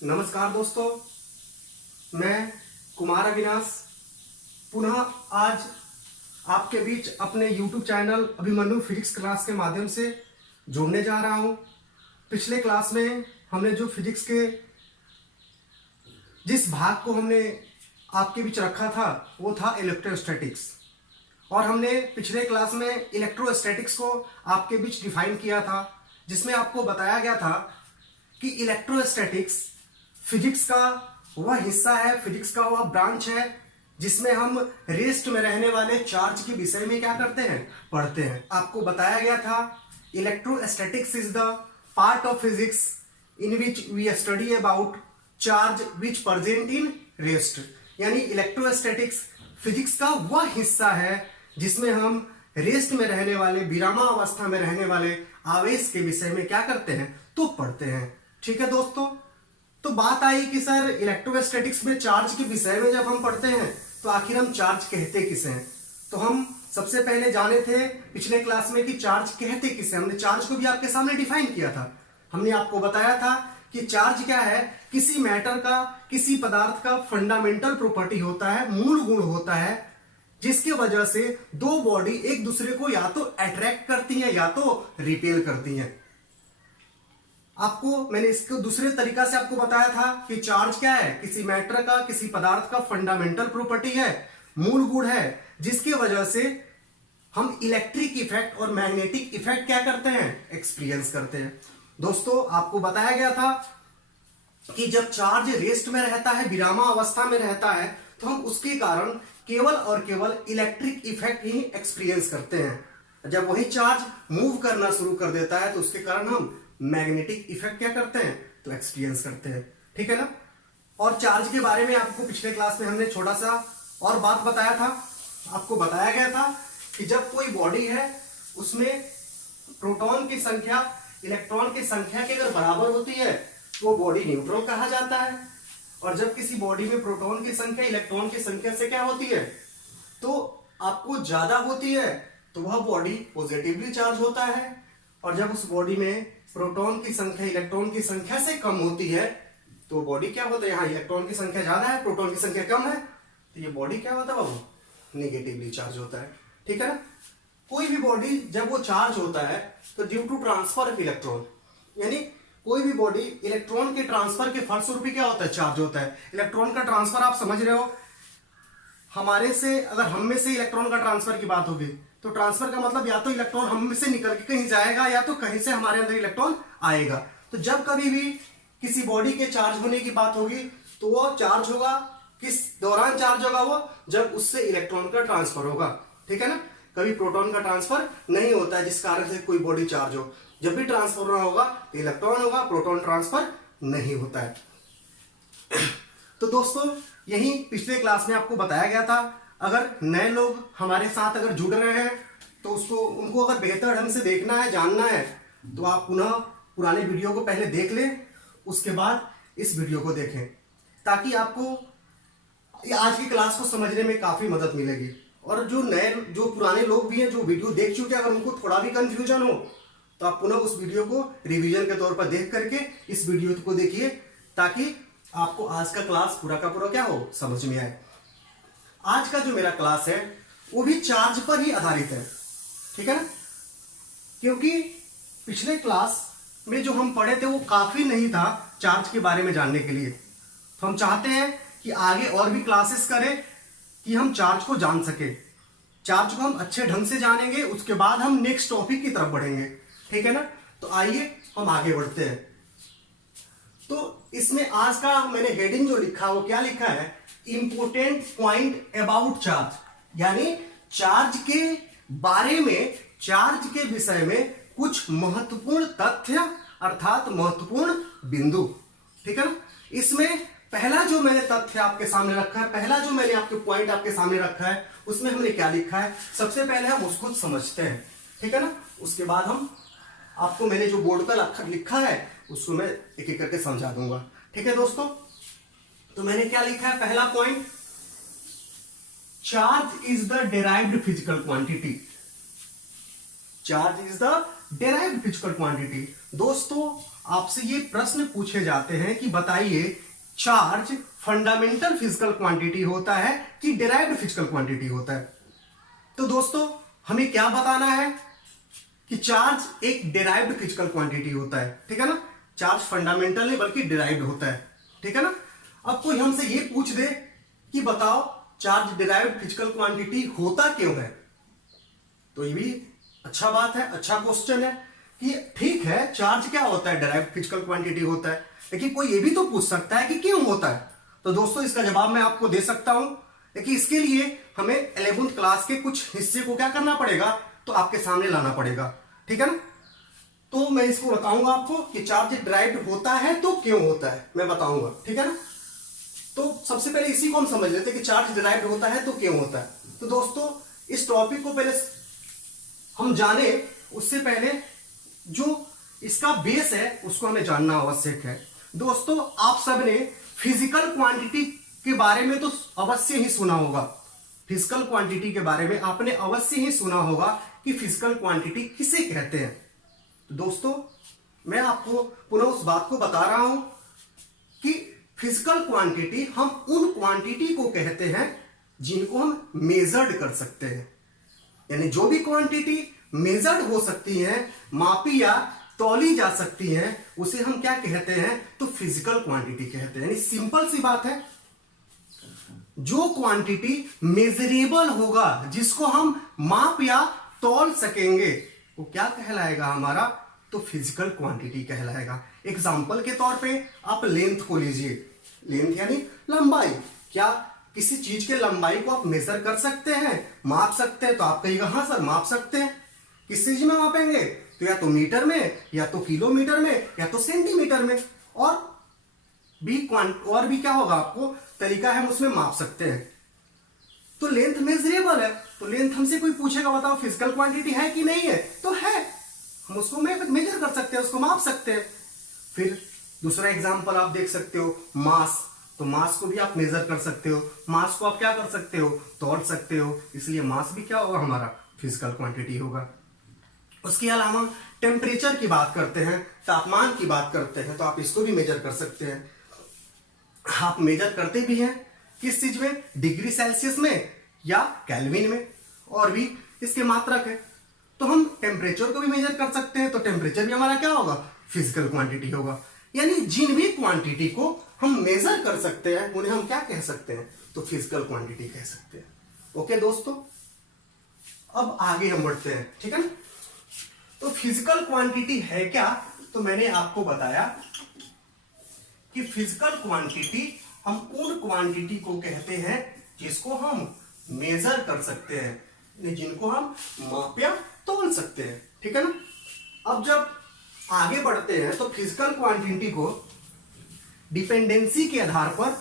नमस्कार दोस्तों, मैं कुमार अविनाश पुनः आज आपके बीच अपने YouTube channel Abhimanyu physics class के माध्यम से जुड़ने जा रहा हूं। पिछले क्लास में हमने जो फिजिक्स के जिस भाग को हमने आपके बीच रखा था वो था इलेक्ट्रोस्टैटिक्स, और हमने पिछले क्लास में इलेक्ट्रोस्टैटिक्स को आपके बीच डिफाइन किया था, जिसमें आपको बताया गया था कि इलेक्ट्रोस्टैटिक्स फिजिक्स का वह हिस्सा है, फिजिक्स का वह ब्रांच है जिसमें हम रेस्ट में रहने वाले चार्ज के विषय में क्या करते हैं, पढ़ते हैं। आपको बताया गया था electrostatics is the part of physics in which we study about charge which present in rest. यानी इलेक्ट्रोस्टैटिक्स फिजिक्स का वह हिस्सा है जिसमें हम रेस्ट में रहने वाले, विरामावस्था में रहने वाले आवेश के विषय में क्या करते हैं, तो पढ़ते हैं। ठीक है दोस्तों, तो बात आई कि सर इलेक्ट्रोस्टैटिक्स में चार्ज के विषय में जब हम पढ़ते हैं तो आखिर हम चार्ज कहते किसे हैं। तो हम सबसे पहले जाने थे पिछले क्लास में कि चार्ज कहते किसे। हमने चार्ज को भी आपके सामने डिफाइन किया था। हमने आपको बताया था कि चार्ज क्या है, किसी मैटर का, किसी पदार्थ का फंडामेंटल प्रॉपर्टी होता है, मूल गुण होता है, जिसकी वजह से दो बॉडी एक दूसरे को या तो अट्रैक्ट करती हैं या तो रिपेल करती हैं। आपको मैंने इसको दूसरे तरीका से आपको बताया था कि चार्ज क्या है, किसी मैटर का, किसी पदार्थ का फंडामेंटल प्रॉपर्टी है, मूल गुण है, जिसकी वजह से हम इलेक्ट्रिक इफेक्ट और मैग्नेटिक इफेक्ट क्या करते हैं, एक्सपीरियंस करते हैं। दोस्तों आपको बताया गया था कि जब चार्ज रेस्ट में रहता है, विरामा अवस्था में रहता है, तो हम उसके कारण केवल और केवल इलेक्ट्रिक इफेक्ट ही एक्सपीरियंस करते हैं। जब वही चार्ज मूव करना शुरू कर देता है तो उसके कारण हम मैग्नेटिक इफेक्ट क्या करते हैं, तो एक्सपीरियंस करते हैं। ठीक है ना। और चार्ज के बारे में आपको पिछले क्लास में हमने छोटा सा और बात बताया था। आपको बताया गया था कि जब कोई बॉडी है उसमें प्रोटॉन की संख्या इलेक्ट्रॉन की संख्या के अगर बराबर होती है तो वो बॉडी न्यूट्रल कहा जाता है, और जब किसी बॉडी में प्रोटॉन की संख्या इलेक्ट्रॉन की संख्या से क्या होती है, तो आपको ज्यादा होती है, तो वह बॉडी पॉजिटिवली चार्ज होता है। और जब उस बॉडी में प्रोटॉन की संख्या इलेक्ट्रॉन की संख्या से कम होती है तो बॉडी क्या होता है, यहाँ इलेक्ट्रॉन की संख्या ज्यादा है, प्रोटॉन की संख्या कम है, तो ये बॉडी क्या होता है बाबू, नेगेटिवली चार्ज होता है। ठीक है ना। कोई भी बॉडी जब वो चार्ज होता है तो due to transfer of electron, यानी कोई भी बॉडी इलेक्ट्रॉन के ट्रांसफर के फलस्वरूप क्या होता है, चार्ज होता है। इलेक्ट्रॉन का ट्रांसफर आप समझ रहे हो, हमारे से अगर हम में से इलेक्ट्रॉन का ट्रांसफर की बात होगी तो ट्रांसफर का मतलब या तो इलेक्ट्रॉन हम में से निकल के कहीं जाएगा या तो कहीं से हमारे अंदर इलेक्ट्रॉन आएगा। तो जब कभी भी किसी बॉडी के चार्ज होने की बात होगी तो वो चार्ज होगा, किस दौरान चार्ज होगा, वो जब उससे इलेक्ट्रॉन का ट्रांसफर होगा। ठीक है ना। कभी प्रोटॉन का ट्रांसफर नहीं होता है जिस कारण से कोई बॉडी चार्ज हो। जब भी ट्रांसफर होना होगा तो इलेक्ट्रॉन होगा, प्रोटॉन ट्रांसफर नहीं होता है। तो दोस्तों यही पिछले क्लास में आपको बताया गया था। अगर नए लोग हमारे साथ अगर जुड़ रहे हैं तो उनको अगर बेहतर ढंग से देखना है, जानना है, तो आप पुनः पुराने वीडियो को पहले देख लें, उसके बाद इस वीडियो को देखें, ताकि आपको आज की क्लास को समझने में काफी मदद मिलेगी। और जो पुराने लोग भी हैं जो वीडियो देख चुके हैं, अगर उनको थोड़ा भी कंफ्यूजन हो तो आप पुनः उस वीडियो को रिवीजन के तौर पर देख करके इस वीडियो को देखिए, ताकि आपको आज का क्लास पूरा का पूरा क्या हो, समझ में आए। आज का जो मेरा क्लास है वो भी चार्ज पर ही आधारित है। ठीक है ना। क्योंकि पिछले क्लास में जो हम पढ़े थे वो काफी नहीं था चार्ज के बारे में जानने के लिए, तो हम चाहते हैं कि आगे और भी क्लासेस करें कि हम चार्ज को जान सके। चार्ज को हम अच्छे ढंग से जानेंगे, उसके बाद हम नेक्स्ट टॉपिक की तरफ बढ़ेंगे। ठीक है ना। तो आइए हम आगे बढ़ते हैं। तो इसमें आज का मैंने हेडिंग जो लिखा वो क्या लिखा है, इंपोर्टेंट पॉइंट अबाउट चार्ज, यानी चार्ज के बारे में, चार्ज के विषय में कुछ महत्वपूर्ण तथ्य अर्थात महत्वपूर्ण बिंदु। ठीक है ना। इसमें पहला जो मैंने तथ्य आपके सामने रखा है, पहला जो मैंने आपके पॉइंट आपके सामने रखा है, उसमें हमने क्या लिखा है, सबसे पहले हम उसको समझते हैं। ठीक है ना। उसके बाद हम आपको मैंने जो बोर्ड पर अक्षर लिखा है उसको मैं एक एक करके समझा दूंगा। ठीक है दोस्तों। तो मैंने क्या लिखा है, पहला point, charge is the derived physical quantity. Charge is the derived physical quantity. दोस्तों आपसे ये प्रश्न पूछे जाते हैं कि बताइए चार्ज फंडामेंटल फिजिकल क्वांटिटी होता है कि डेराइव्ड फिजिकल क्वांटिटी होता है। तो दोस्तों हमें क्या बताना है कि चार्ज एक डेराइव्ड फिजिकल क्वांटिटी होता है, ठीक है ना। चार्ज फंडामेंटल नहीं बल्कि डेराइव्ड होता है, ठीक है ना। अब कोई हमसे ये पूछ दे कि बताओ चार्ज डेराइव्ड फिजिकल क्वांटिटी होता क्यों है, तो ये भी अच्छा बात है, अच्छा क्वेश्चन है कि ठीक है चार्ज क्या होता है, डेराइव्ड फिजिकल क्वांटिटी होता है, लेकिन कोई ये भी तो पूछ सकता है कि क्यों होता है। तो दोस्तों इसका जवाब मैं आपको दे सकता हूं, लेकिन इसके लिए हमें 11th क्लास के कुछ हिस्से को क्या करना पड़ेगा, तो आपके सामने लाना पड़ेगा, ठीक है ना। तो मैं इसको बताऊंगा आपको कि चार्ज डेराइव्ड होता है तो क्यों होता है, मैं बताऊंगा, ठीक है ना। तो सबसे पहले इसी को हम समझ लेते हैं कि चार्ज डेराइव्ड होता है तो क्यों होता है। तो दोस्तों इस टॉपिक को पहले हम जाने उससे पहले जो इसका बेस है उसको हमें जानना आवश्यक है। दोस्तों आप सबने फिजिकल क्वांटिटी के बारे में तो अवश्य ही सुना होगा, फिजिकल क्वांटिटी के बारे में आपने अवश्य ही सुना होगा कि फिजिकल क्वांटिटी किसे कहते हैं। तो दोस्तों मैं आपको पुनः उस बात को बता रहा हूं कि फिजिकल क्वांटिटी हम उन क्वांटिटी को कहते हैं जिनको हम मेजर्ड कर सकते हैं, यानी जो भी क्वांटिटी मेजर्ड हो सकती है, मापी या तौली जा सकती है, उसे हम क्या कहते हैं, तो फिजिकल क्वांटिटी कहते हैं। यानी सिंपल सी बात है, जो क्वांटिटी मेजरेबल होगा, जिसको हम माप या तौल सकेंगे, वो क्या कहलाएगा हमारा, तो फिजिकल क्वांटिटी कहलाएगा। एग्जाम्पल के तौर पे आप लेंथ को लीजिए, लेंथ यानी लंबाई। क्या किसी चीज के लंबाई को आप मेजर कर सकते हैं, माप सकते हैं, तो आप कहिएगा हाँ सर माप सकते हैं। किस चीज में मापेंगे, तो या तो मीटर में, या तो किलोमीटर में, या तो सेंटीमीटर में, और भी क्या होगा आपको तरीका है, हम उसमें माप सकते हैं। तो लेंथ मेजरेबल है, तो लेंथ हमसे कोई पूछेगा बताओ फिजिकल क्वांटिटी है कि नहीं है, तो है, हम उसको मेजर कर सकते हैं, उसको माप सकते हैं। फिर दूसरा एग्जांपल आप देख सकते हो मास, तो मास को भी आप मेजर कर सकते हो, मास को आप क्या कर सकते हो, तौल सकते हो, इसलिए मास भी क्या होगा हमारा फिजिकल क्वांटिटी होगा। उसके अलावा टेम्परेचर की बात करते हैं, तापमान की बात करते हैं, तो आप इसको भी मेजर कर सकते हैं। आप मेजर करते भी हैं किस चीज में, डिग्री सेल्सियस में या केल्विन में, और भी इसके मात्रक है। तो हम टेम्परेचर को भी मेजर कर सकते हैं, तो टेम्परेचर भी हमारा क्या होगा, फिजिकल क्वांटिटी होगा। यानी जिन भी क्वांटिटी को हम मेजर कर सकते हैं उन्हें हम क्या कह सकते हैं, तो फिजिकल क्वांटिटी कह सकते हैं। ओके दोस्तों, अब आगे हम बढ़ते हैं, ठीक है ना। तो फिजिकल क्वांटिटी है क्या, तो मैंने आपको बताया कि फिजिकल क्वांटिटी हम उन क्वांटिटी को कहते हैं जिसको हम मेजर कर सकते हैं, जिनको हम माप या तौल सकते हैं, ठीक है ना। अब जब आगे बढ़ते हैं तो फिजिकल क्वांटिटी को डिपेंडेंसी के आधार पर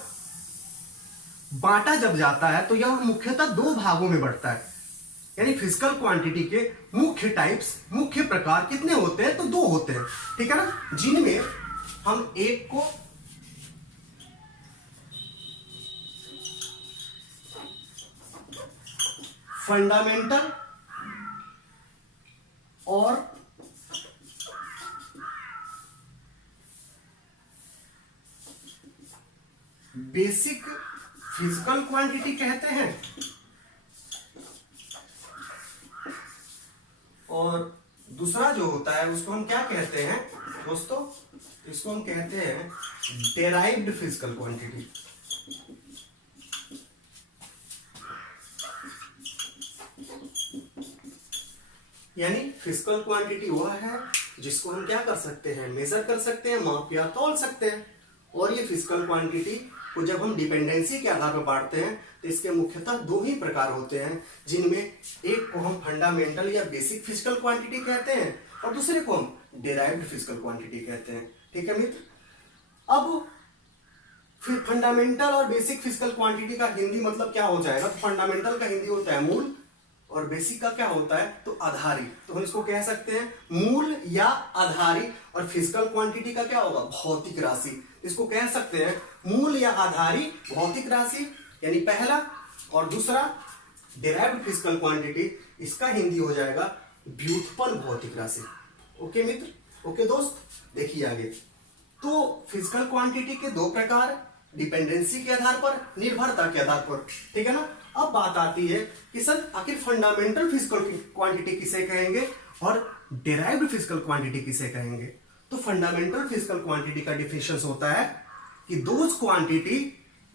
बांटा जब जाता है तो यह मुख्यतः दो भागों में बढ़ता है। यानी फिजिकल क्वांटिटी के मुख्य टाइप्स, मुख्य प्रकार कितने होते हैं, तो दो होते हैं, ठीक है ना, जिनमें हम एक को फंडामेंटल और बेसिक फिजिकल क्वांटिटी कहते हैं, और दूसरा जो होता है उसको हम क्या कहते हैं दोस्तों, इसको हम कहते हैं डेराइव्ड फिजिकल क्वांटिटी। यानी फिजिकल क्वांटिटी वह है जिसको हम क्या कर सकते हैं, मेजर कर सकते हैं, माप या तौल सकते हैं। और ये फिजिकल क्वांटिटी को जब हम डिपेंडेंसी के आधार पर बांटते हैं तो इसके मुख्यतः दो ही प्रकार होते हैं, जिनमें एक को हम फंडामेंटल या बेसिक फिजिकल क्वांटिटी कहते हैं और दूसरे को हम डेराइव्ड फिजिकल क्वांटिटी कहते हैं, ठीक है मित्र। अब फिर फंडामेंटल और बेसिक फिजिकल क्वांटिटी का हिंदी मतलब क्या हो जाएगा, तो फंडामेंटल का हिंदी होता है मूल, और बेसिक का क्या होता है, तो आधारी। तो हम इसको कह सकते हैं मूल या आधारी, और फिजिकल क्वांटिटी का क्या होगा, भौतिक राशि। इसको कह सकते हैं मूल या आधारी भौतिक राशि, यानी पहला, और दूसरा डेराइव्ड फिजिकल क्वांटिटी, इसका हिंदी हो जाएगा व्युत्पन्न भौतिक राशि। ओके मित्र, ओके दोस्त, देखिए आगे। तो फिजिकल क्वांटिटी के दो प्रकार, डिपेंडेंसी के आधार पर, निर्भरता के आधार पर, ठीक है ना। अब बात आती है कि सर आखिर फंडामेंटल फिजिकल क्वांटिटी किसे कहेंगे और डेराइव्ड फिजिकल क्वांटिटी किसे कहेंगे। तो फंडामेंटल फिजिकल क्वांटिटी का डिफिनेशन होता है कि those quantity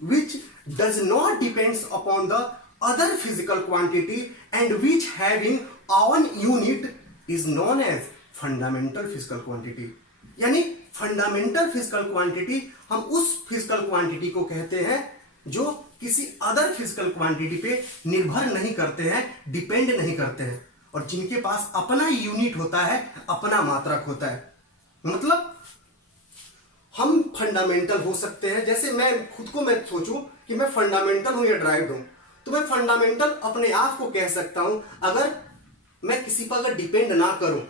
which does not depends upon the other physical quantity and which having own unit is known as fundamental physical quantity। यानी फंडामेंटल फिजिकल क्वांटिटी हम उस फिजिकल क्वांटिटी को कहते हैं जो किसी अदर फिजिकल क्वांटिटी पे निर्भर नहीं करते हैं, डिपेंड नहीं करते हैं, और जिनके पास अपना यूनिट होता है, अपना मात्रक होता है। मतलब हम फंडामेंटल हो सकते हैं, जैसे मैं खुद को मैं सोचूं कि मैं फंडामेंटल हूं या ड्राइव्ड हूं, तो मैं फंडामेंटल अपने आप को कह सकता हूं अगर मैं किसी पर अगर डिपेंड ना करूं,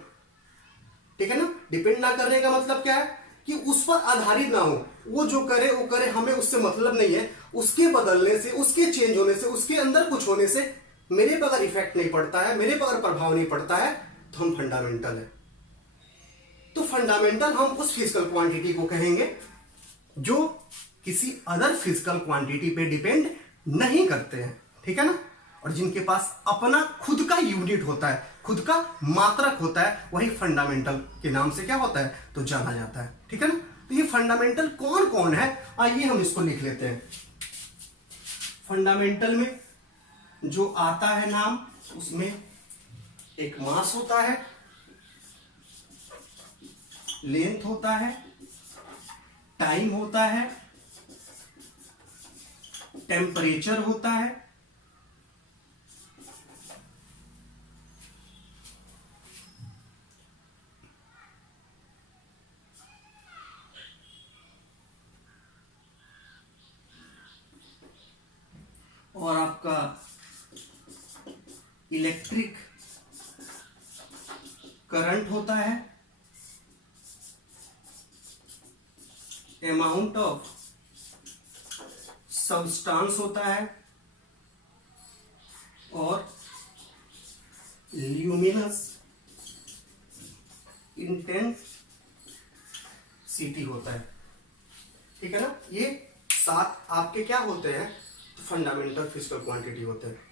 ठीक है ना। डिपेंड ना करने का मतलब क्या है कि उस पर आधारित ना हो, वो जो करे वो करे, हमें उससे मतलब नहीं है, उसके बदलने से, उसके चेंज होने से, उसके अंदर कुछ होने से मेरे पर अगर इफेक्ट नहीं पड़ता है, मेरे पर अगर प्रभाव नहीं पड़ता है, तो हम फंडामेंटल है। तो फंडामेंटल हम उस फिजिकल क्वांटिटी को कहेंगे जो किसी अदर फिजिकल क्वांटिटी पे डिपेंड नहीं करते हैं, ठीक है ना, और जिनके पास अपना खुद का यूनिट होता है, खुद का मात्रक होता है, वही फंडामेंटल के नाम से क्या होता है तो जाना जाता है, ठीक है ना। तो ये फंडामेंटल कौन कौन है, आइए हम इसको लिख लेते हैं। फंडामेंटल में जो आता है नाम, उसमें एक मास होता है, लेंथ होता है, टाइम होता है, टेम्परेचर होता है, और आपका इलेक्ट्रिक करंट होता है, अमाउंट ऑफ सब्सटेंस होता है, और ल्यूमिनस इंटेंसिटी होता है, ठीक है ना। ये 7 आपके क्या होते हैं, फंडामेंटल फिजिकल क्वांटिटी होते हैं।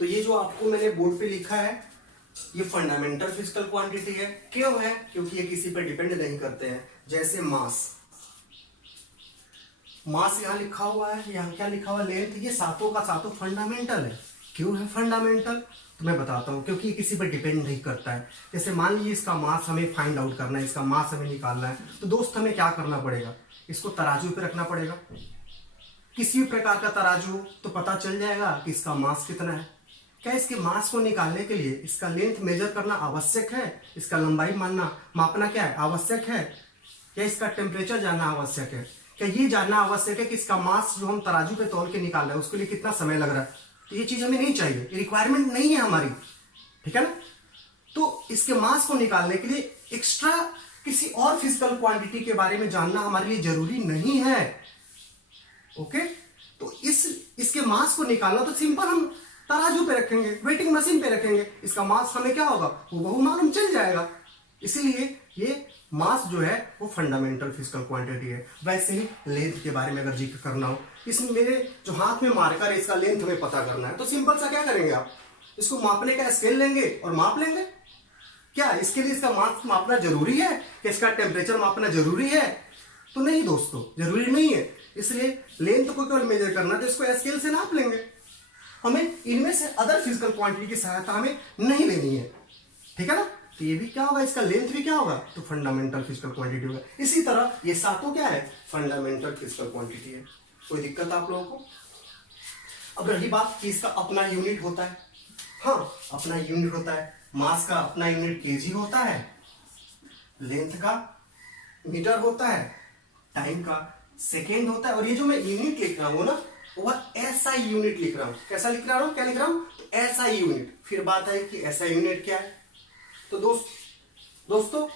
तो ये जो आपको मैंने बोर्ड पे लिखा है, ये फंडामेंटल फिजिकल क्वांटिटी है। क्यों है? क्योंकि ये किसी पर डिपेंड नहीं करते हैं। जैसे मास, मास यहां लिखा हुआ है, यहां क्या लिखा हुआ, लेंथ, ये सातों का सातों फंडामेंटल है। क्यों है फंडामेंटल, तो मैं बताता हूं, क्योंकि ये किसी पर डिपेंड नहीं करता है। जैसे मान लीजिए इसका मास हमें फाइंड आउट करना है, इसका मास हमें निकालना है, तो दोस्त हमें क्या करना पड़ेगा, इसको तराजू पे रखना पड़ेगा। किसी भी प्रकार का तराजू, तो पता चल जाएगा कि इसका मास कितना है। क्या इसके मास को निकालने के लिए इसका लेंथ मेजर करना आवश्यक है, इसका लंबाई मापना क्या है आवश्यक है, या इसका टेम्परेचर जानना आवश्यक है? क्या ये जानना आवश्यक है कि इसका मास जो हम तराजू पे तौल के निकाल रहे हैं उसके लिए कितना समय लग रहा है? तो ये चीज हमें नहीं चाहिए, ये रिक्वायरमेंट नहीं है हमारी, ठीक है ना। तो इसके मास को निकालने के लिए एक्स्ट्रा किसी और फिजिकल क्वांटिटी के बारे में जानना हमारे लिए जरूरी नहीं है। ओके, तो इसके मास को निकालना तो सिंपल हम तराजू पे रखेंगे, वेटिंग मशीन पे रखेंगे, इसका मास हमें क्या होगा वो बहु मालूम चल जाएगा। इसीलिए ये मास जो है वो फंडामेंटल फिजिकल क्वांटिटी है। वैसे ही लेंथ के बारे में अगर जिक्र करना हो, इसमें मेरे जो हाथ में मार्कर है इसका लेंथ हमें पता करना है, तो सिंपल सा क्या करेंगे, आप इसको मापने का स्केल लेंगे और माप लेंगे। क्या इसके लिए इसका मास मापना जरूरी है कि इसका टेम्परेचर मापना जरूरी है? तो नहीं दोस्तों, जरूरी नहीं है। इसलिए लेंथ को केवल मेजर करना, तो इसको स्केल से नाप लेंगे। हमें इनमें से अदर फिजिकल क्वांटिटी की सहायता हमें नहीं लेनी है, ठीक है ना। तो ये भी क्या होगा, इसका लेंथ भी क्या होगा, तो फंडामेंटल फिजिकल क्वांटिटी होगा। इसी तरह ये सातों क्या है, फंडामेंटल फिजिकल क्वांटिटी है। कोई दिक्कत आप लोगों को? अब रही बात कि इसका अपना यूनिट होता है। हाँ, अपना यूनिट होता है। मास का अपना यूनिट केजी होता है, लेंथ का मीटर होता है, टाइम का सेकेंड होता है, और ये जो मैं यूनिट लिख रहा हूं ना, वह एसआई यूनिट लिख रहा हूं। कैसा लिख रहा हूं, क्या लिख रहा हूं, एसआई यूनिट। फिर बात है कि एसआई यूनिट क्या है। तो दोस्तों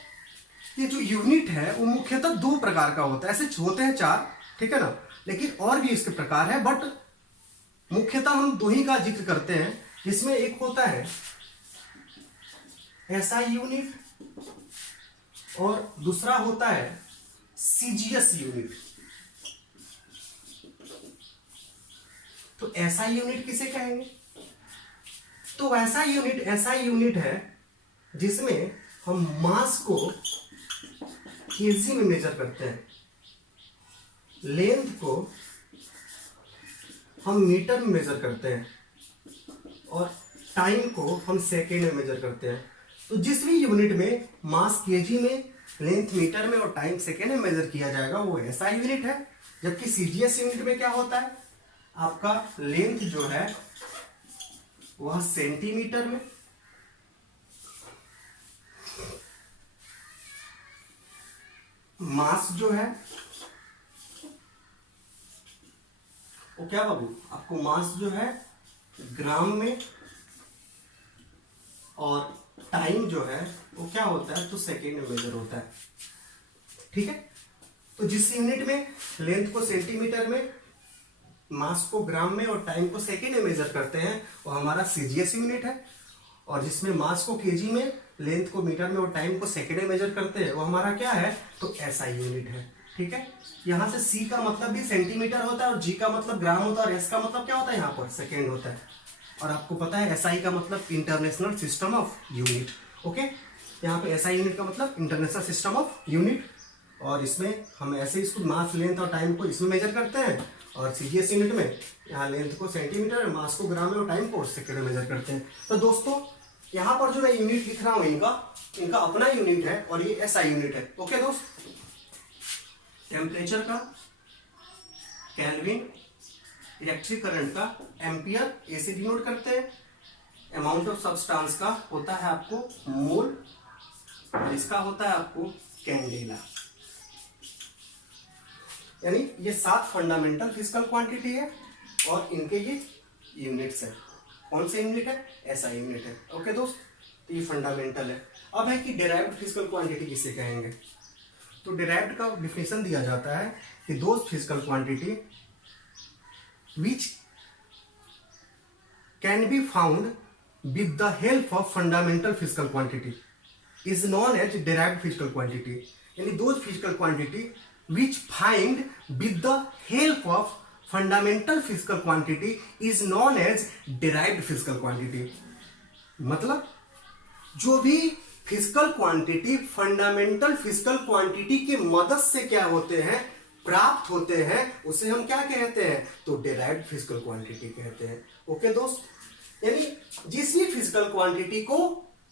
ये जो यूनिट है वो मुख्यतः दो प्रकार का होता है, ऐसे होते हैं चार, ठीक है ना, लेकिन और भी इसके प्रकार है, बट मुख्यतः हम दो ही का जिक्र करते हैं, जिसमें एक होता है एसआई यूनिट और दूसरा होता है सीजीएस यूनिट। तो एसआई यूनिट किसे कहेंगे, तो ऐसा यूनिट है जिसमें हम मास को केजी में मेजर करते हैं, लेंथ को हम मीटर में मेजर करते हैं, और टाइम को हम सेकेंड में मेजर करते हैं। तो जिस भी यूनिट में मास केजी में, लेंथ मीटर में और टाइम सेकेंड में मेजर किया जाएगा वो ऐसा यूनिट है। जबकि सीजीएस यूनिट में क्या होता है, आपका लेंथ जो है वह सेंटीमीटर में, मास जो है वो क्या बाबू, आपको मास जो है ग्राम में, और टाइम जो है वो क्या होता है, तो सेकेंड में मेजर होता है। ठीक है, तो जिस यूनिट में लेंथ को सेंटीमीटर में, मास को ग्राम में और टाइम को सेकेंड में मेजर करते हैं वो हमारा सीजीएस यूनिट है, और जिसमें मास को केजी में, लेंथ को मीटर में और टाइम को सेकेंड में मेजर करते हैं वो हमारा क्या है, तो एसआई यूनिट है। ठीक है, यहां से सी का मतलब भी सेंटीमीटर होता है, और जी का मतलब ग्राम होता है, और एस का मतलब क्या होता है, यहाँ पर सेकेंड होता है। और आपको पता है एसआई का मतलब international system of unit. Okay, यहाँ पे एसआई यूनिट का मतलब इंटरनेशनल सिस्टम ऑफ यूनिट, और इसमें हम ऐसे इसको मास, लेंथ और टाइम को इसमें मेजर करते हैं, और सीजीएस यूनिट में यहाँ लेंथ को सेंटीमीटर, मास को ग्राम में और टाइम को सेकेंड में मेजर करते हैं। तो दोस्तों यहाँ पर जो मैं यूनिट लिख रहा हूँ इनका अपना यूनिट है, और ये एसआई यूनिट है। ओके दोस्त, टेम्परेचर का केल्विन, इलेक्ट्रिक करंट का एम्पियर, ए से डिनोट करते हैं, अमाउंट ऑफ सब्सटेंस का होता है आपको मोल, और इसका होता है आपको कैंडेला। यानी ये 7 फंडामेंटल फिजिकल क्वांटिटी है, और इनके ये यूनिट्स है। कौन से यूनिट है, ऐसा यूनिट है। ओके दोस्त, तो ये फंडामेंटल है। अब है कि डिराइव्ड फिजिकल क्वांटिटी किसे कहेंगे, तो डिराइव्ड का डिफिनेशन दिया जाता है कि those physical quantity which can be found with the help of fundamental physical quantity is known as derived physical quantity। यानी those physical quantity which find with the help of fundamental physical quantity is known as derived physical quantity। मतलब जो भी physical quantity fundamental physical quantity की मदद से क्या होते हैं, प्राप्त होते हैं, उसे हम क्या कहते हैं, तो डिराइव्ड फिजिकल क्वांटिटी कहते हैं। ओके दोस्त, यानी जिस भी फिजिकल क्वांटिटी को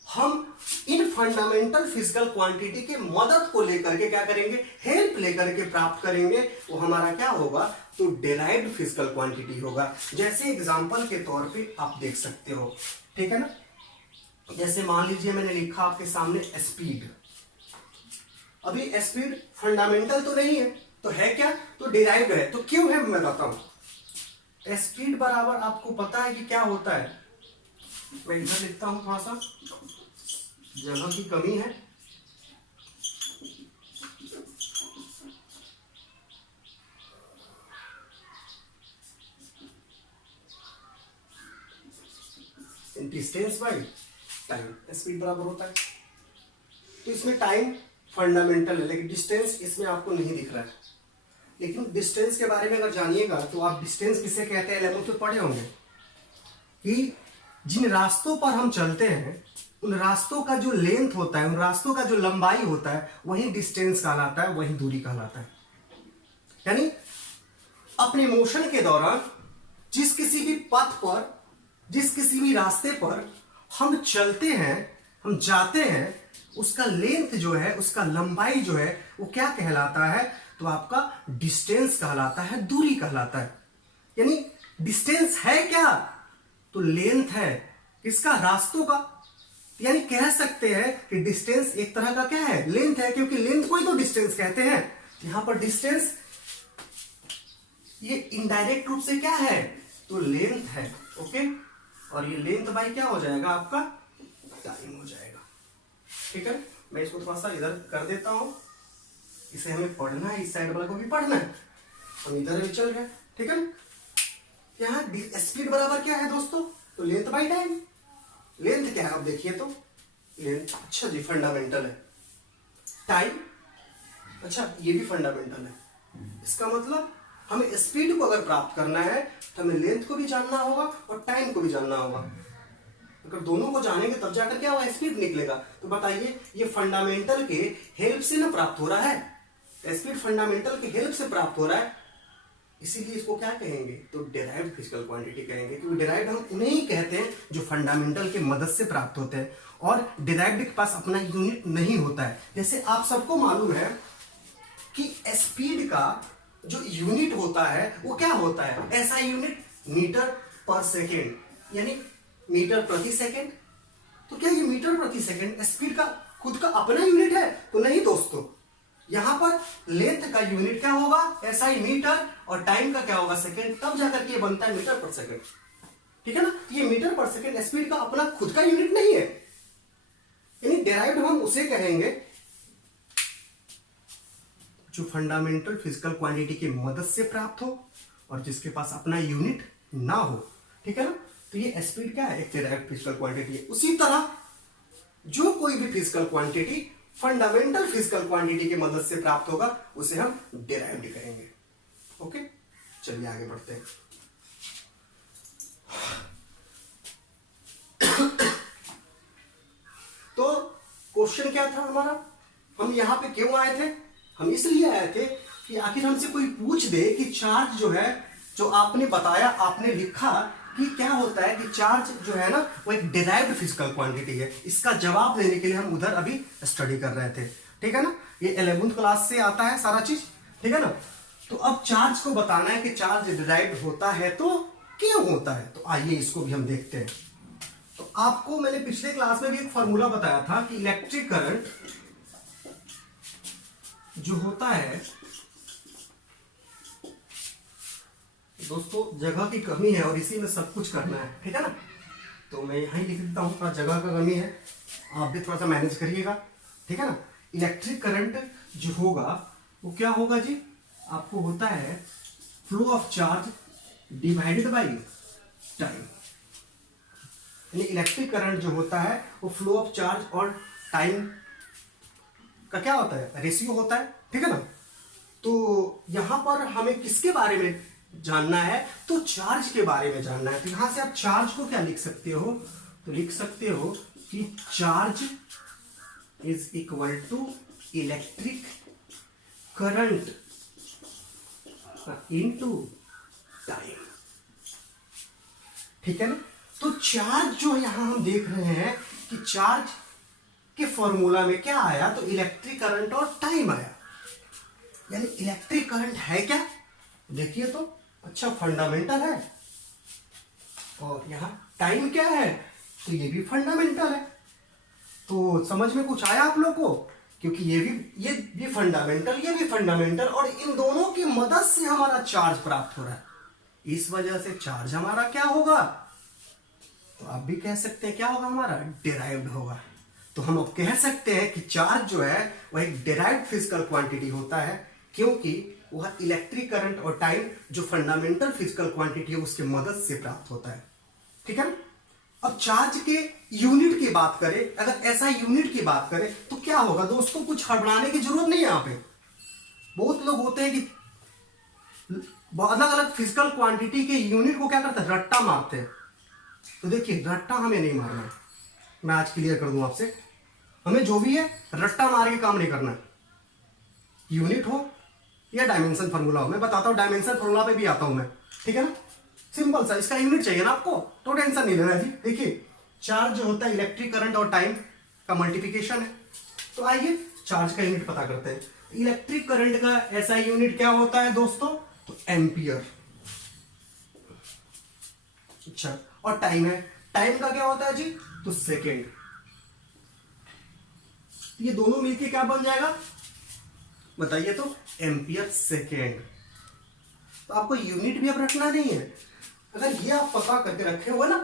हम इन फंडामेंटल फिजिकल क्वांटिटी की मदद को लेकर के क्या करेंगे, हेल्प लेकर के प्राप्त करेंगे, वो हमारा क्या होगा, तो डिराइव्ड फिजिकल क्वांटिटी होगा। जैसे एग्जांपल के तौर पे आप देख सकते हो, ठीक है ना, जैसे मान लीजिए मैंने लिखा आपके सामने स्पीड। अभी स्पीड फंडामेंटल तो नहीं है, तो है क्या, तो डिराइव्ड है। तो क्यों है मैं बताता हूं। स्पीड बराबर आपको पता है कि क्या होता है, मैं इधर लिखता हूं, थोड़ा सा जगह की कमी है। डिस्टेंस बाय टाइम, स्पीड बराबर होता है। तो इसमें टाइम फंडामेंटल है, लेकिन डिस्टेंस इसमें आपको नहीं दिख रहा है। लेकिन डिस्टेंस के बारे में अगर जानिएगा तो आप डिस्टेंस किसे कहते हैं, 11th में पढ़े होंगे कि जिन रास्तों पर हम चलते हैं उन रास्तों का जो लेंथ होता है, उन रास्तों का जो लंबाई होता है, वही डिस्टेंस कहलाता है, वही दूरी कहलाता है। यानी अपने मोशन के दौरान जिस किसी भी पथ पर, जिस किसी भी रास्ते पर हम चलते हैं, हम जाते हैं, उसका लेंथ जो है, उसका लंबाई जो है, वो क्या कहलाता है, तो आपका डिस्टेंस कहलाता है, दूरी कहलाता है। यानी डिस्टेंस है क्या, तो लेंथ है, किसका, रास्तों का। यानी कह सकते हैं कि डिस्टेंस एक तरह का क्या है, लेंथ है, क्योंकि लेंथ को ही तो डिस्टेंस कहते हैं। यहां पर डिस्टेंस ये इनडायरेक्ट रूप से क्या है, तो लेंथ है। ओके, और ये लेंथ बाई क्या हो जाएगा आपका, टाइम हो जाएगा। ठीक है, मैं इसको थोड़ा सा इधर कर देता हूं, इसे हमें पढ़ना है, इस साइड वाला को भी पढ़ना है, हम इधर भी चल रहे हैं। ठीक है, यहाँ स्पीड बराबर क्या है दोस्तों, तो लेंथ बाई टाइम। लेंथ क्या है अब देखिए तो, लेंथ, अच्छा जी फंडामेंटल है। टाइम, अच्छा ये भी फंडामेंटल है। इसका मतलब हमें स्पीड को अगर प्राप्त करना है तो हमें लेंथ को भी जानना होगा और टाइम को भी जानना होगा। अगर दोनों को जानेंगे तब जाकर क्या होगा, स्पीड निकलेगा। तो बताइए, ये फंडामेंटल के हेल्प से ना प्राप्त हो रहा है, स्पीड फंडामेंटल के हेल्प से प्राप्त हो रहा है, इसीलिए इसको क्या कहेंगे, तो डिराइव्ड फिजिकल क्वांटिटी कहेंगे। क्योंकि डिराइव्ड हम उन्हें ही कहते हैं जो फंडामेंटल के मदद से प्राप्त होते हैं, और डिराइव्ड के पास अपना यूनिट नहीं होता है। जैसे आप सबको मालूम है कि स्पीड का जो यूनिट होता है वो क्या होता है, ऐसा यूनिट मीटर पर सेकेंड, यानी मीटर प्रति सेकेंड। तो क्या ये मीटर प्रति सेकेंड स्पीड का खुद का अपना यूनिट है, तो नहीं दोस्तों। यहां पर लेंथ का यूनिट क्या होगा, ऐसा ही मीटर, और टाइम का क्या होगा, सेकेंड, तब जाकर के ये बनता है मीटर पर सेकेंड। ठीक है ना, ये मीटर पर सेकेंड स्पीड का अपना खुद का यूनिट नहीं है, यानी डिराइव्ड हम उसे कहेंगे जो फंडामेंटल फिजिकल क्वांटिटी की मदद से प्राप्त हो और जिसके पास अपना यूनिट ना हो। ठीक है ना, तो ये स्पीड क्या है, एक डिराइव्ड फिजिकल क्वांटिटी है। उसी तरह जो कोई भी physical quantity fundamental physical quantity की मदद से प्राप्त होगा उसे हम डिराइव्ड कहेंगे। ओके, चलिए आगे बढ़ते हैं। तो क्वेश्चन क्या था हमारा, हम यहां पे क्यों आए थे, हम इसलिए आए थे कि आखिर हमसे कोई पूछ दे कि चार्ज जो है, जो आपने बताया, आपने लिखा कि क्या होता है कि चार्ज जो है ना वो एक डिराइव्ड फिजिकल क्वांटिटी है। इसका जवाब देने के लिए हम उधर अभी स्टडी कर रहे थे। ठीक है ना, ये 11th क्लास से आता है सारा चीज। ठीक है ना, तो अब चार्ज को बताना है कि चार्ज डिराइव्ड होता है तो क्यों होता है, तो आइए इसको भी हम देखते हैं। तो आपको मैंने पिछले क्लास में भी एक फॉर्मूला बताया था कि इलेक्ट्रिक करंट जो होता है, दोस्तों जगह की कमी है और इसी में सब कुछ करना है। ठीक है ना, तो मैं यहां लिख देता हूं, थोड़ा जगह का कमी है, आप भी थोड़ा सा मैनेज करिएगा। ठीक है ना, इलेक्ट्रिक करंट जो होगा वो क्या होगा जी, आपको होता है flow of charge divided by time. यानी इलेक्ट्रिक करंट जो होता है वो फ्लो ऑफ चार्ज और टाइम का क्या होता है, रेशियो होता है। ठीक है ना, तो यहां पर हमें किसके बारे में जानना है, तो चार्ज के बारे में जानना है। तो यहां से आप चार्ज को क्या लिख सकते हो, तो लिख सकते हो कि charge is equal to electric current into time. ठीक है ना, तो चार्ज जो यहां हम देख रहे हैं कि चार्ज के फॉर्मूला में क्या आया, तो इलेक्ट्रिक करंट और टाइम आया। यानी इलेक्ट्रिक करंट है क्या, देखिए तो, अच्छा फंडामेंटल है, और यहां टाइम क्या है, तो ये भी फंडामेंटल है। तो समझ में कुछ आया आप लोग को, क्योंकि ये भी फंडामेंटल, ये भी फंडामेंटल, और इन दोनों की मदद से हमारा चार्ज प्राप्त हो रहा है। इस वजह से चार्ज हमारा क्या होगा, तो आप भी कह सकते हैं क्या होगा, हमारा डिराइव्ड होगा। तो हम अब कह सकते हैं कि चार्ज जो है वह एक डिराइव्ड फिजिकल क्वांटिटी होता है, क्योंकि वह इलेक्ट्रिक करंट और टाइम जो फंडामेंटल फिजिकल क्वांटिटी है उसके मदद से प्राप्त होता है। ठीक है, अब चार्ज के यूनिट की बात करें, अगर ऐसा यूनिट की बात करें तो क्या होगा दोस्तों, कुछ हड़बड़ाने की जरूरत नहीं है। यहां पे बहुत लोग होते हैं कि अलग अलग फिजिकल क्वांटिटी के यूनिट को क्या करते हैं, रट्टा मारते हैं। तो देखिए, रट्टा हमें नहीं मारना है, मैं आज क्लियर कर दूं आपसे, हमें जो भी है रट्टा मार के काम नहीं करना है। यूनिट हो या डायमेंशन फॉर्मूला हो, मैं बताता हूं, डायमेंशन फॉर्मूला पे भी आता हूं मैं। ठीक है ना, सिंपल सा, इसका यूनिट चाहिए ना आपको, तो टेंशन नहीं लेना जी। देखिए, चार्ज जो होता है इलेक्ट्रिक करंट और टाइम का मल्टीप्लिकेशन है। तो आइए चार्ज का यूनिट पता करते हैं। इलेक्ट्रिक करंट का ऐसा यूनिट क्या होता है दोस्तों, तो एम्पियर। अच्छा, और टाइम है, टाइम का क्या होता है जी, तो सेकेंड। ये दोनों मिलके क्या बन जाएगा, बताइए तो, एम्पियर सेकेंड। तो आपको यूनिट भी अब रखना नहीं है। अगर ये आप पता करके रखे हुए ना,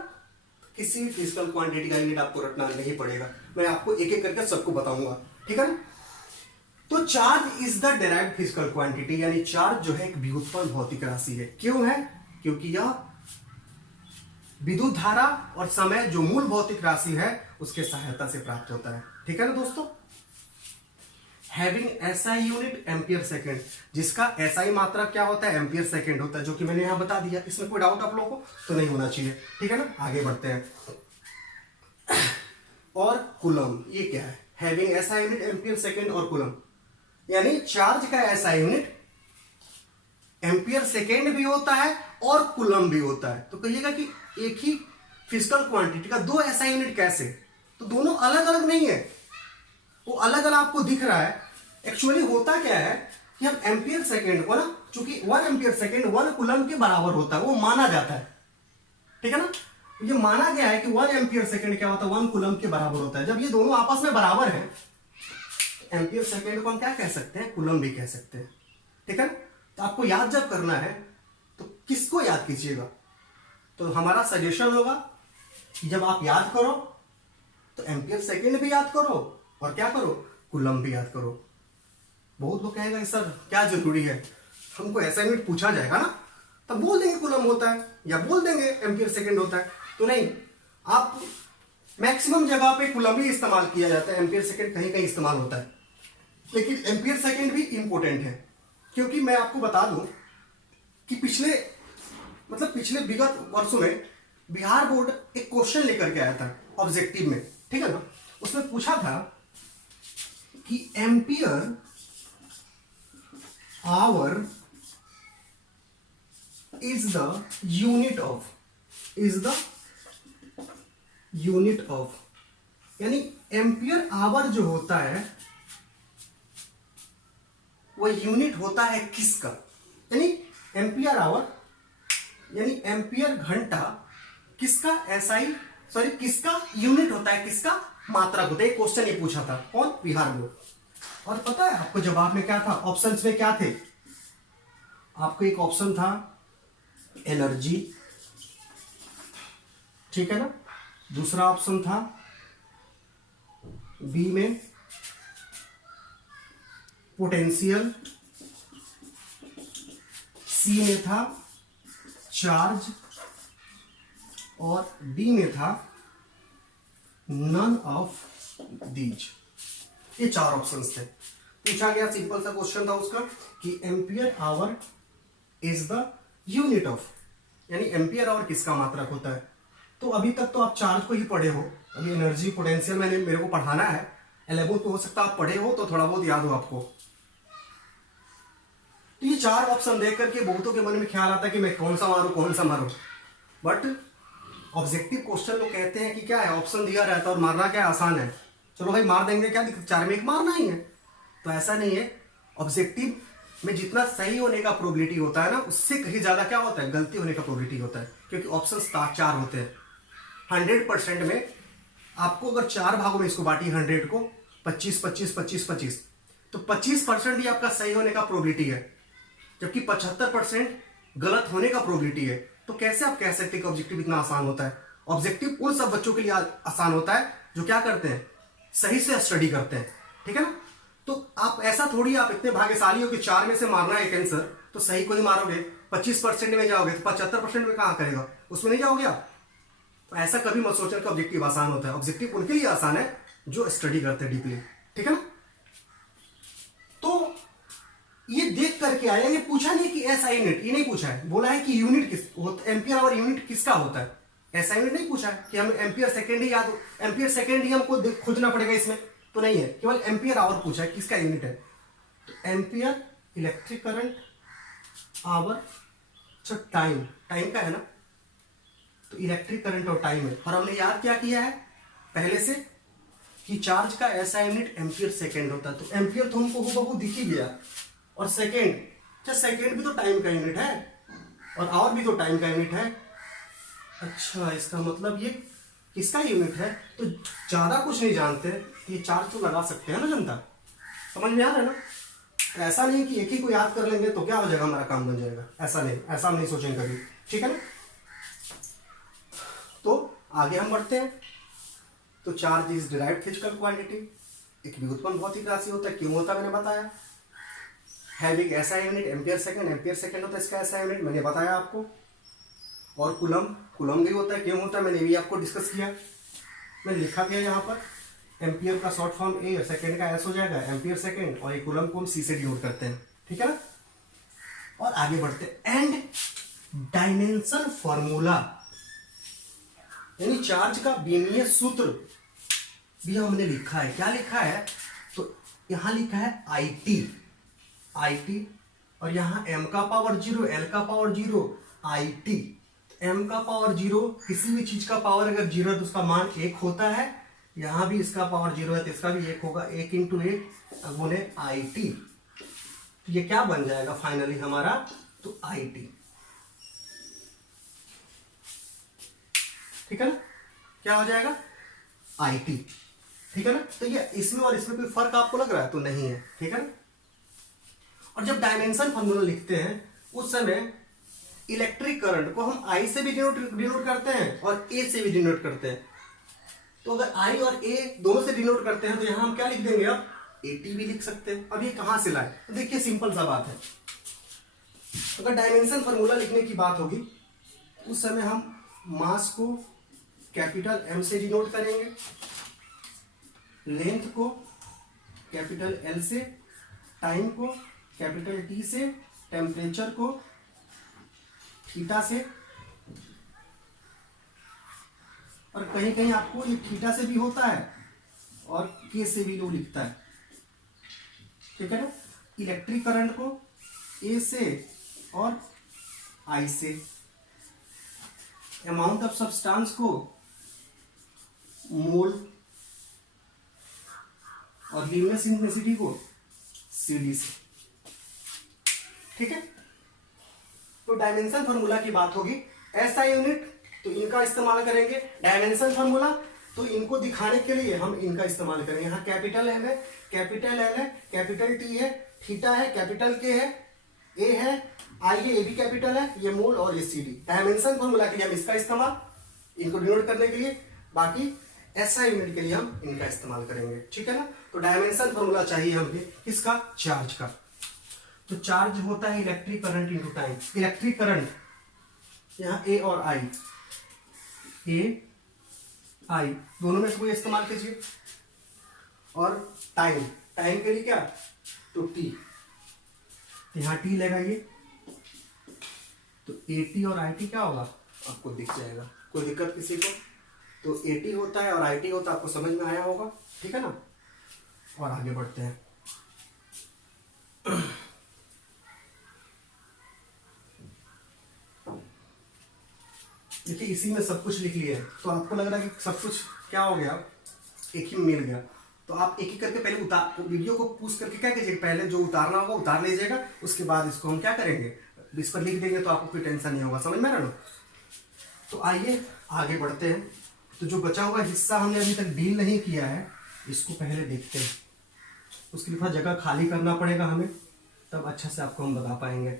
किसी फिजिकल क्वांटिटी का यूनिट आपको रखना नहीं पड़ेगा। मैं आपको एक एक करके सबको बताऊंगा, ठीक है ना। तो charge is the derived physical quantity, यानी चार्ज जो है एक व्युत्पन्न भौतिक राशि है। क्यों है? क्योंकि यह विद्युत धारा और समय जो मूल भौतिक राशि है उसके सहायता से प्राप्त होता है, ठीक है ना दोस्तों। Having SI unit ampere second, जिसका एसआई मात्रा क्या होता है? एम्पियर सेकेंड होता है, जो कि मैंने यहां बता दिया। इसमें कोई डाउट आप लोगों को तो नहीं होना चाहिए, ठीक है ना। आगे बढ़ते हैं। और कूलम, ये क्या है? Having SI unit ampere second और कूलम, यानी चार्ज का एसआई यूनिट एम्पियर सेकेंड भी होता है और कूलम भी होता है। तो कहिएगा कि एक ही फिजिकल क्वांटिटी का दो एसआई यूनिट कैसे? तो दोनों अलग अलग नहीं है, वो अलग अलग आपको दिख रहा है। एक्चुअली होता क्या है कि हम एम्पियर सेकेंड को ना, चूंकि 1 एम्पियर सेकेंड 1 कूलम के बराबर होता है, वो माना जाता है, ठीक है ना। ये माना गया है कि 1 एम्पियर सेकेंड क्या होता है? 1 कूलम के बराबर होता है। जब ये दोनों आपस में बराबर हैं, एम्पियर सेकेंड को हम क्या कह सकते हैं? कूलम भी कह सकते हैं, ठीक है ना। तो आपको याद जब करना है तो किसको याद कीजिएगा? तो हमारा सजेशन होगा कि जब आप याद करो तो एम्पियर सेकेंड भी याद करो और क्या करो? कूलम भी याद करो। बहुत लोग कहेगा सर क्या जरूरी है, हमको ऐसा यूनिट पूछा जाएगा ना, तब बोल देंगे कूलम होता है या बोल देंगे एम्पियर सेकेंड होता है। तो नहीं, आप मैक्सिमम जगह पे कूलम ही इस्तेमाल किया जाता है, एम्पियर सेकेंड कहीं कहीं इस्तेमाल होता है। लेकिन एम्पियर सेकेंड भी इंपॉर्टेंट है, क्योंकि मैं आपको बता दूं कि पिछले विगत वर्षों में बिहार बोर्ड एक क्वेश्चन लेकर के आया था ऑब्जेक्टिव में, ठीक है ना। उसमें पूछा था कि ampere hour is the unit of, यानी एम्पियर आवर जो होता है वो यूनिट होता है किसका? यानी एम्पियर आवर यानी एम्पियर घंटा किसका किसका यूनिट होता है, किसका मात्रक होता है। एक क्वेश्चन ये पूछा था, कौन? बिहार बोर्ड। और पता है आपको जवाब में क्या था? ऑप्शंस में क्या थे? आपको एक ऑप्शन था एनर्जी, ठीक है ना। दूसरा ऑप्शन था बी में पोटेंशियल, सी में था चार्ज और डी में था नन ऑफ दीज। ये 4 ऑप्शंस थे। पूछा गया सिंपल सा क्वेश्चन था उसका कि ampere hour is the unit of, यानी एम्पियर आवर किसका मात्रक होता है। तो अभी तक तो आप चार्ज को ही पढ़े हो, अभी एनर्जी पोटेंशियल मेरे को पढ़ाना है 11th पे, हो सकता है आप पढ़े हो तो थोड़ा बहुत याद हो आपको। तो ये 4 ऑप्शन देख करके बहुतों के मन में ख्याल आता है कि मैं कौन सा मारूं, बट ऑब्जेक्टिव क्वेश्चन लोग कहते हैं कि क्या है, ऑप्शन दिया रहता है और मारना क्या आसान है, चलो भाई मार देंगे, क्या दिक्कत, 4 में 1 मारना ही है। तो ऐसा नहीं है, ऑब्जेक्टिव में जितना सही होने का प्रोबेबिलिटी होता है ना, उससे कहीं ज्यादा क्या होता है, गलती होने का प्रोबेबिलिटी होता है, क्योंकि ऑप्शन 4 होते हैं। 100% में आपको अगर 4 भागों में इसको बांटी 100 को 25 तो 25% ही आपका सही होने का प्रोबेबिलिटी है, जबकि 75% गलत होने का प्रोबेबिलिटी है। तो कैसे आप कह सकते हैं कि ऑब्जेक्टिव इतना आसान होता है? ऑब्जेक्टिव उन सब बच्चों के लिए आसान होता है जो क्या करते हैं, सही से स्टडी करते हैं, ठीक है ना। तो आप ऐसा थोड़ी आप इतने भाग्यशाली हो कि 4 में से मारना है एक आंसर, तो सही को ही मारोगे, 25% में जाओगे तो 75% में कहां करेगा, उसमें नहीं जाओगे आप। तो ऐसा कभी मत सोचना कि ऑब्जेक्टिव आसान होता है। ऑब्जेक्टिव उनके लिए आसान है जो स्टडी करते हैं डीपली, ठीक है ना। तो ये देख करके आया, ये पूछा नहीं कि एसआई यूनिट, ये नहीं पूछा है, बोला है कि यूनिट किस एम्पियर आवर यूनिट किसका होता है। एसआई यूनिट नहीं पूछा है कि हम एम्पियर सेकेंड ही याद, एम्पियर सेकेंड ही हमको खोजना पड़ेगा इसमें, तो नहीं है, केवल एम्पियर आवर पूछा है किसका यूनिट है। तो एम्पियर इलेक्ट्रिक करंट आवर, अच्छा टाइम का है ना, तो इलेक्ट्रिक करंट और टाइम है। और हमने याद क्या किया है पहले से कि चार्ज का ऐसा यूनिट एम्पियर सेकेंड होता है। तो एम्पियर तो हमको हूबहू दिख ही गया, और सेकेंड, अच्छा सेकेंड भी तो टाइम का यूनिट है और आवर भी तो टाइम का यूनिट है। अच्छा इसका मतलब ये किसका यूनिट है। तो ज्यादा कुछ नहीं जानते, ये चार्ज तो लगा सकते हैं ना जनता, समझ में आ रहा है ना। ऐसा नहीं कि एक ही को याद कर लेंगे तो क्या हो जाएगा, हमारा काम बन जाएगा, ऐसा नहीं, ऐसा हम नहीं सोचेंगे कभी, ठीक है ना। तो आगे हम बढ़ते हैं। तो charge is derived physical quantity, एक व्युत्पन्न भौतिक राशि होता है। क्यों होता है मैंने बताया। हैविंग ऐसा unit ampere second, ampere second होता है इसका ऐसा यूनिट, मैंने बताया आपको। और कुलम, कुलम भी होता है। क्यों होता है मैंने भी आपको डिस्कस किया, मैंने लिखा भी है यहाँ पर। एम्पियर का शॉर्ट फॉर्म ए, सेकंड का एस हो जाएगा, एम्पियर सेकंड, और एक कुलम को हम सी से डिनोट करते हैं, ठीक है ना। और आगे बढ़ते हैं। एंड डायमेंशन फॉर्मूला, यानी चार्ज का बीमीय सूत्र भी हमने लिखा है। क्या लिखा है, तो यहां लिखा है आई टी, और यहां m का पावर 0, l का पावर 0, आई टी। m का पावर 0, किसी भी चीज का पावर अगर 0 है तो उसका मान 1 होता है। यहां भी इसका पावर 0 है तो इसका भी 1 होगा, 1 इंटू 1 गुने आई टी। ये क्या बन जाएगा फाइनली हमारा, तो आई टी, ठीक है ना। क्या हो जाएगा, आई टी, ठीक है ना। तो ये इसमें और इसमें कोई फर्क आपको लग रहा है, तो नहीं है, ठीक है ना। और जब डायमेंशन फॉर्मूला लिखते हैं उस समय इलेक्ट्रिक करंट को हम I से भी डिनोट करते हैं और A से भी डिनोट करते हैं। तो अगर I और A दोनों से डिनोट करते हैं तो यहां हम क्या लिख देंगे, अब AT भी लिख सकते हैं। अब ये कहां से लाए, तो देखिए सिंपल सा बात है। अगर डायमेंशन फॉर्मूला लिखने की बात होगी उस समय हम मास को कैपिटल M से डिनोट करेंगे, लेंथ को कैपिटल L से, टाइम को कैपिटल T से, टेम्परेचर को थीटा से, और कहीं कहीं आपको ये थीटा से भी होता है और के से भी लोग लिखता है, ठीक है ना। इलेक्ट्रिक करंट को ए से और आई से, अमाउंट ऑफ सब्सटेंस को मोल, और लीनियस इंटेंसिटी को सीडी से, ठीक है। तो डायमेंशन फॉर्मूला की बात होगी, ऐसा यूनिट तो इनका इस्तेमाल करेंगे। डायमेंशन फॉर्मूला तो इनको दिखाने के लिए हम इनका इस्तेमाल करेंगे। यहाँ कैपिटल एम है, कैपिटल एल है, कैपिटल टी है, थीटा है, कैपिटल के है, ए है, आई है, ए भी कैपिटल है, ये मोल और ये सीडी। डायमेंशन फॉर्मूला के लिए हम इसका इस्तेमाल, इनको डिनोट करने के लिए, बाकी ऐसा यूनिट के लिए हम इनका इस्तेमाल करेंगे, ठीक है ना। तो डायमेंशन फॉर्मूला चाहिए हमें किसका, चार्ज का। तो चार्ज होता है electric current into time. Electric current यहाँ ए और आई, ए आई दोनों में से कोई इस्तेमाल कीजिए। और टाइम, टाइम के लिए क्या, तो टी, यहाँ टी लगाइए तो ए टी और आई टी क्या होगा आपको दिख जाएगा। कोई दिक्कत किसी को, तो ए टी होता है और आई टी होता है, आपको समझ में आया होगा, ठीक है ना। और आगे बढ़ते हैं। देखिए इसी में सब कुछ लिख लिया है, तो आपको लग रहा है कि सब कुछ क्या हो गया, एक ही में मिल गया। तो आप एक एक करके पहले उतार, वीडियो को पूछ करके क्या कीजिएगा, पहले जो उतारना होगा उतार लीजिएगा, उसके बाद इसको हम क्या करेंगे, इस पर लिख देंगे, तो आपको कोई टेंशन नहीं होगा, समझ में आ रहा ना। तो आइए आगे बढ़ते हैं। तो जो बचा हुआ हिस्सा हमने अभी तक डील नहीं किया है, इसको पहले देखते हैं। उसके लिए थोड़ा जगह खाली करना पड़ेगा हमें, तब अच्छा से आपको हम बता पाएंगे।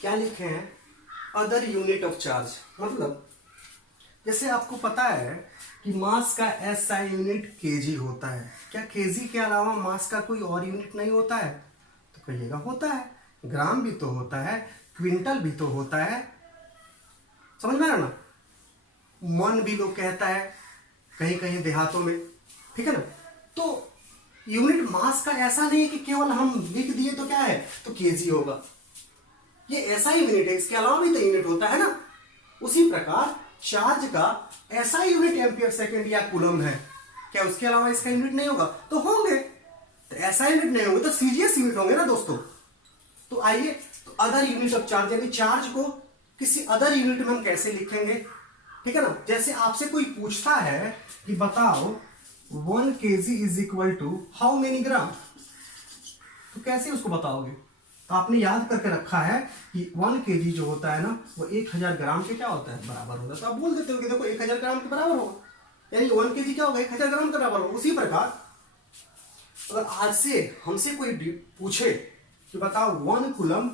क्या लिखे हैं, अदर यूनिट ऑफ चार्ज, मतलब जैसे आपको पता है कि मास का एसआई यूनिट केजी होता है। क्या केजी के अलावा मास का कोई और यूनिट नहीं होता है, तो कहिएगा होता है। ग्राम भी तो होता है, क्विंटल भी तो होता है, समझ में आ रहा ना। मन भी लोग कहता है कहीं कहीं देहातों में, ठीक है ना। तो यूनिट मास का ऐसा नहीं है कि केवल हम लिख दिए तो क्या है, तो केजी होगा। ये ऐसा ही यूनिट है, इसके अलावा भी तो यूनिट होता है ना। उसी प्रकार चार्ज का ऐसा यूनिट एम्पियर सेकंड या कूलम है, क्या उसके अलावा इसका यूनिट नहीं होगा, तो होंगे। तो ऐसा यूनिट नहीं होंगे तो सीजीएस यूनिट होंगे ना दोस्तों। तो आइए, तो अदर यूनिट ऑफ चार्ज, यानी चार्ज को किसी अदर यूनिट में हम कैसे लिखेंगे, ठीक है ना। जैसे आपसे कोई पूछता है कि बताओ 1 kg is equal to how many gram, तो कैसे उसको बताओगे? तो आपने याद करके रखा है कि 1 kg जो होता है ना वो 1000 ग्राम के क्या होता है बराबर होता है, तो आप बोल देते हो कि देखो 1000 ग्राम के बराबर होगा, यानी 1 kg क्या होगा 1000 ग्राम के बराबर होगा। उसी प्रकार अगर आज से हमसे कोई पूछे कि बताओ 1 कूलम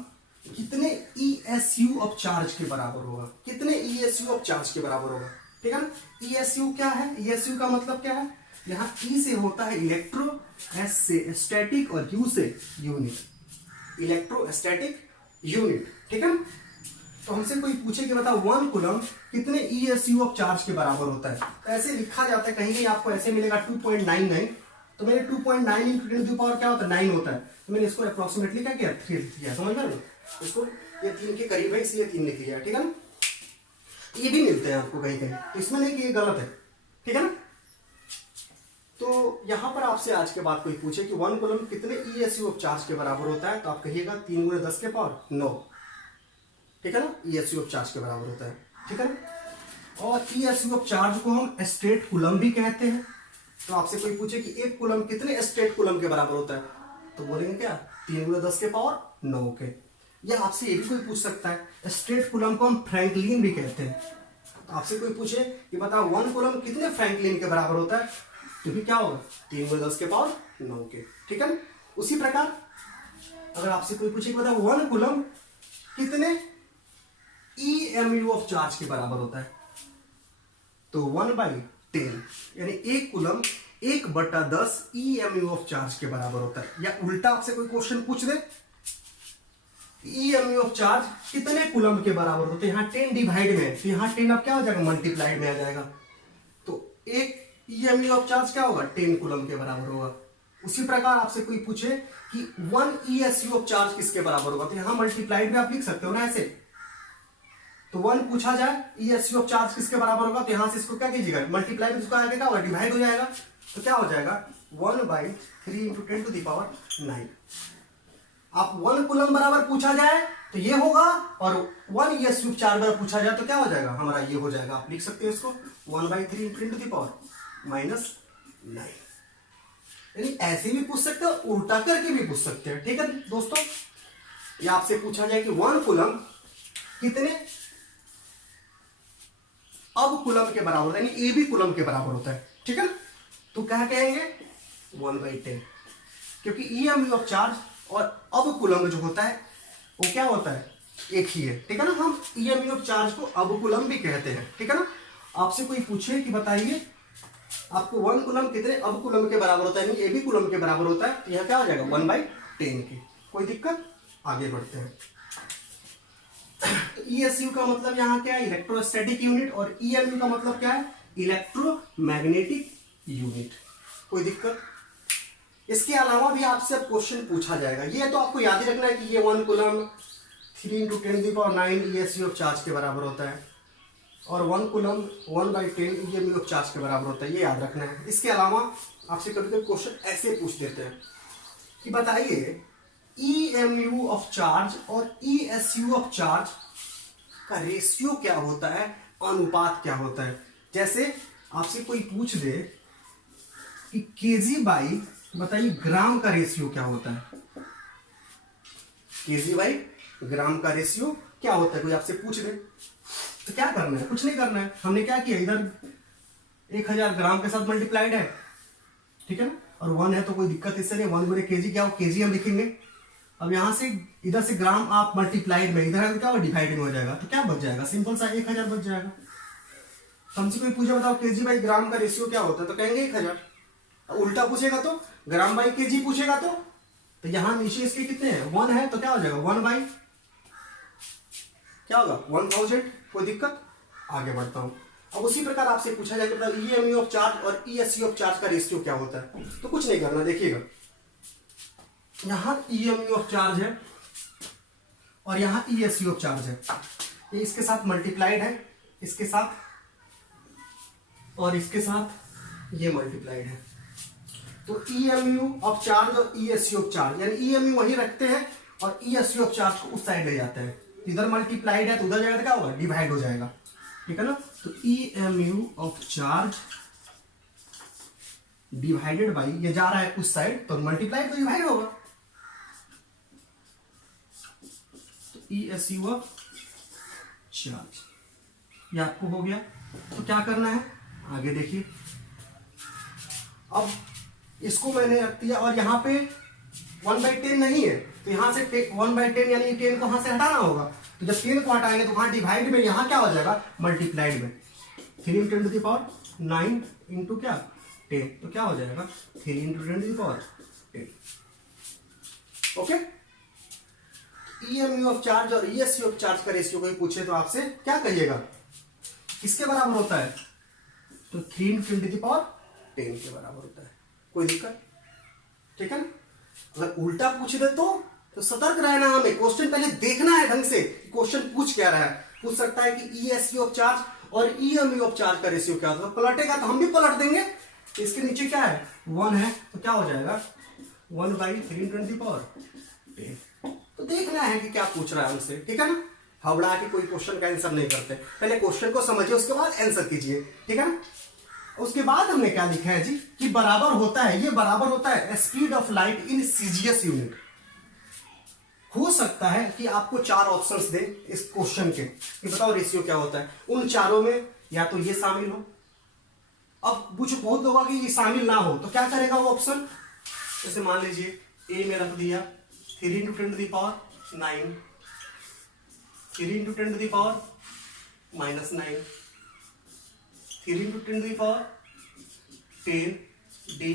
कितने ESU ऑफ चार्ज के बराबर होगा, कितने ESU ऑफ चार्ज के बराबर होगा, ठीक है ना। ESU क्या है, ESU का मतलब क्या है, यहाँ E से होता है इलेक्ट्रो, S से स्टैटिक और U से यूनिट, इलेक्ट्रोस्टैटिक यूनिट, ठीक है ना। तो हमसे कोई पूछे कि बताओ 1 कूलम कितने ESU ऑफ चार्ज के बराबर होता है, तो ऐसे लिखा जाता है, कहीं कहीं आपको ऐसे मिलेगा 2.99, तो मेरे 2.9 इंटू 10 टू पावर क्या होता है 9 होता है, तो मैंने इसको अप्रोक्सीमेटली क्या किया 3 लिख दिया, समझ में ना, इसको ये 3 के करीब है इसलिए 3 लिख लिया, ठीक है ना। ये भी मिलते हैं आपको कहीं कहीं, तो इसमें नहीं कि ये गलत है, ठीक है ना। तो यहां पर आपसे आज के बाद कोई पूछे कि 1 कूलम कितने ESU ऑफ चार्ज के बराबर होता है, तो आप कहिएगा 3 × 10 के पावर 9, ठीक है ना, ESU ऑफ चार्ज के बराबर होता है, ठीक है ना। और ESU ऑफ चार्ज को हम स्टेट कूलम भी कहते हैं। तो आपसे कोई पूछे कि 1 कूलम कितने स्टेट कूलम के बराबर होता है, तो बोलेंगे क्या 3 × 10 के पावर 9 के। या आपसे ये भी कोई पूछ सकता है स्टेट कूलम को हम फ्रैंकलिन भी कहते हैं। तो आपसे कोई पूछे कि बताओ 1 कूलम कितने फ्रैंकलिन के बराबर होता है, तो भी क्या होगा 3 × 10 के पावर 9 के, ठीक है ना। उसी प्रकार अगर आपसे कोई पूछे कि बताओ 1 कूलम कितने EMU ऑफ चार्ज के बराबर होता है, तो 1/10 यानी 1 कूलम 1/10 EMU ऑफ चार्ज के बराबर होता है। या उल्टा आपसे कोई क्वेश्चन पूछ दे EMU ऑफ चार्ज कितने कूलम के बराबर होते हैं, यहाँ 10 डिवाइड में, तो यहाँ 10 अब क्या हो जाएगा मल्टीप्लाइड में आ जाएगा, तो एक EMU ऑफ चार्ज क्या होगा 10 कूलम के बराबर होगा। उसी प्रकार आपसे कोई पूछे कि 1 ESU ऑफ चार्ज किसके बराबर होगा, तो यहाँ मल्टीप्लाइड में आप लिख सकते हो ना ऐसे, तो 1 पूछा जाए ESU ऑफ चार्ज किसके बराबर होगा, तो यहां से इसको क्या कीजिएगा मल्टीप्लाई में, इसको आगे क्या होगा डिवाइड हो जाएगा, तो क्या हो जाएगा 1/3 × 10 टू द पावर 9। आप 1 कूलम बराबर पूछा जाए तो ये होगा, और 1 ESU ऑफ चार्ज बराबर पूछा जाए तो क्या हो जाएगा हमारा ये हो जाएगा, आप लिख सकते हो इसको 1/3 × 10 टू द पावर -9। यानी ऐसे भी पूछ सकते हो, उल्टा करके भी पूछ सकते हैं, ठीक है दोस्तों। या आपसे पूछा जाए कि 1 कूलम कितने अब कूलम के बराबर होता है, यानी AB कूलम के बराबर होता है, ठीक है ना। तो क्या कहेंगे 1/10, क्योंकि EMU ऑफ चार्ज और अब कूलम जो होता है वो क्या होता है एक ही है, ठीक है ना। हम EMU ऑफ चार्ज को अब कूलम भी कहते हैं, ठीक है ना। आपसे कोई पूछे कि बताइए आपको 1 कूलम कितने अब कूलम के बराबर होता है, यानी AB कूलम के बराबर होता है, तो यह क्या हो जाएगा 1/10 की। कोई दिक्कत, आगे बढ़ते हैं। तो ESU का मतलब यहाँ क्या है इलेक्ट्रोस्टैटिक यूनिट, और EMU का मतलब क्या है इलेक्ट्रोमैग्नेटिक यूनिट। कोई दिक्कत। इसके अलावा भी आपसे अब क्वेश्चन पूछा जाएगा, ये तो आपको याद ही रखना है कि ये 1 कूलम 3 × 10⁹ ESU ऑफ चार्ज के बराबर होता है, और 1 कूलम 1/10 EMU ऑफ चार्ज के बराबर होता है, ये याद रखना है। इसके अलावा आपसे कभी कभी क्वेश्चन ऐसे पूछ देते हैं कि बताइए EMU ऑफ चार्ज और ESU ऑफ चार्ज का रेशियो क्या होता है, अनुपात क्या होता है। जैसे आपसे कोई पूछ दे कि kg/, बताइए ग्राम का रेशियो क्या होता है, kg/ग्राम का रेशियो क्या होता है, कोई आपसे पूछ दे तो क्या करना है, कुछ नहीं करना है। हमने क्या किया, इधर 1000 ग्राम के साथ मल्टीप्लाइड है, ठीक है ना, और 1 है तो कोई दिक्कत इससे नहीं, 1 × kg क्या हो kg हम लिखेंगे। अब यहां से इधर से ग्राम आप मल्टीप्लाइड में, इधर है तो क्या होगा डिवाइड में हो जाएगा, तो क्या बच जाएगा सिंपल सा 1000 बच जाएगा। हमसे कोई पूछे बताओ kg/ग्राम का रेशियो क्या होता है, तो कहेंगे 1000। उल्टा पूछेगा तो ग्राम/kg पूछेगा तो यहां नीचे इसके कितने हैं 1 है, तो क्या हो जाएगा 1/ क्या होगा 1000। कोई दिक्कत, आगे बढ़ता हूं। अब उसी प्रकार आपसे पूछा जाएगा EMU ऑफ चार्ज और ESU ऑफ चार्ज का रेशियो क्या होता है, तो कुछ नहीं करना, देखिएगा यहां EMU ऑफ चार्ज है और यहां ESU ऑफ चार्ज है, ये इसके साथ मल्टीप्लाइड है, इसके साथ और इसके साथ ये मल्टीप्लाइड है। तो EMU ऑफ चार्ज और ESU ऑफ चार्ज, यानी EMU वहीं रखते हैं और ESU ऑफ चार्ज को उस साइड ले जाते हैं। इधर मल्टीप्लाइड है तो उधर जाएगा तो क्या होगा डिवाइड हो जाएगा, ठीक है ना। तो EMU of charge divided by, ये जा रहा है उस साइड तो मल्टीप्लाई तो डिवाइड होगा, तो ESU ऑफ चार्ज ये आपको हो गया। तो क्या करना है आगे देखिए, अब इसको मैंने रख दिया और यहाँ पे 1/10 नहीं है तो यहाँ से 1/10 यानी 10 को यहाँ से हटाना होगा, तो जब 10 को हटाएंगे तो वहाँ डिवाइड में यहाँ क्या हो जाएगा मल्टीप्लाइड में, 3 × 10⁹ इंटू क्या 10, तो क्या हो जाएगा 3 × 10⁻10। ओके, EMU ऑफ चार्ज और ESU ऑफ चार्ज का रेशियो कोई पूछे तो आपसे क्या कहिएगा, किसके बराबर होता है, तो 3 × 10⁻10 के बराबर होता है। कोई दिक्कत, ठीक है ना। अगर उल्टा पूछ दे तो सतर्क रहना, हमें क्वेश्चन पहले देखना है ढंग से, क्वेश्चन पूछ क्या रहा है। पूछ सकता है कि ESU ऑफ चार्ज और EMU ऑफ चार्ज का रेशियो क्या होता है, पलटेगा तो हम भी पलट देंगे। इसके नीचे क्या है 1 है तो क्या हो जाएगा 1/3 × 10। तो देखना है कि क्या पूछ रहा है हमसे, ठीक है ना। हवड़ा के कोई क्वेश्चन का आंसर नहीं करते, पहले क्वेश्चन को समझिए उसके बाद आंसर कीजिए, ठीक है ना। उसके बाद हमने क्या लिखा है जी कि बराबर होता है, ये बराबर होता है speed of light in CGS unit. हो सकता है कि आपको 4 ऑप्शंस दे इस क्वेश्चन के कि बताओ रेशियो क्या होता है, उन चारों में या तो ये शामिल हो। अब कुछ बहुत होगा कि ये शामिल ना हो तो क्या करेगा वो ऑप्शन, जैसे मान लीजिए ए में रख दिया 3 × 10⁻9, 3 × 10⁻−9, 3 × 10⁻10 D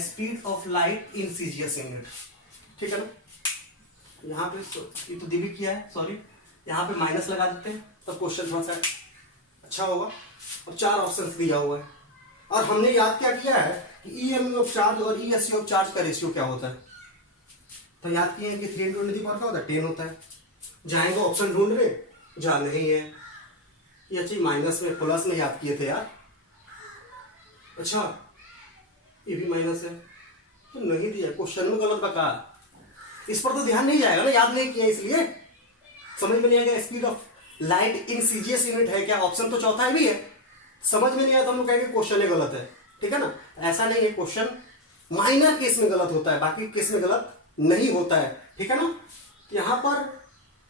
speed of light in CGS unit, ठीक है ना। यहाँ पे ये तो दिव्य किया है, सॉरी यहाँ पे माइनस लगा देते हैं तो क्वेश्चन थोड़ा सा अच्छा होगा। और 4 ऑप्शन दिया हुआ है और हमने याद क्या किया है कि EMU ऑफ चार्ज और ESU ऑफ चार्ज का रेशियो क्या होता है, तो याद किए हैं कि 3 × 10⁻क्या होता है 10 होता है। जाएंगे ऑप्शन ढूंढ रहे जहां नहीं है, ये अच्छी माइनस में प्लस में याद किए थे यार, अच्छा ये भी माइनस है तो नहीं दिया, क्वेश्चन में गलत बता, इस पर तो ध्यान नहीं जाएगा ना, याद नहीं किया इसलिए समझ में नहीं आएगा। Speed of light in CGS unit है क्या, ऑप्शन तो चौथा भी है, समझ में नहीं आया तो हम लोग कहेंगे क्वेश्चन गलत है, ठीक है ना। ऐसा नहीं है, क्वेश्चन माइनर केस में गलत होता है, बाकी केस में गलत नहीं होता है, ठीक है ना। यहां पर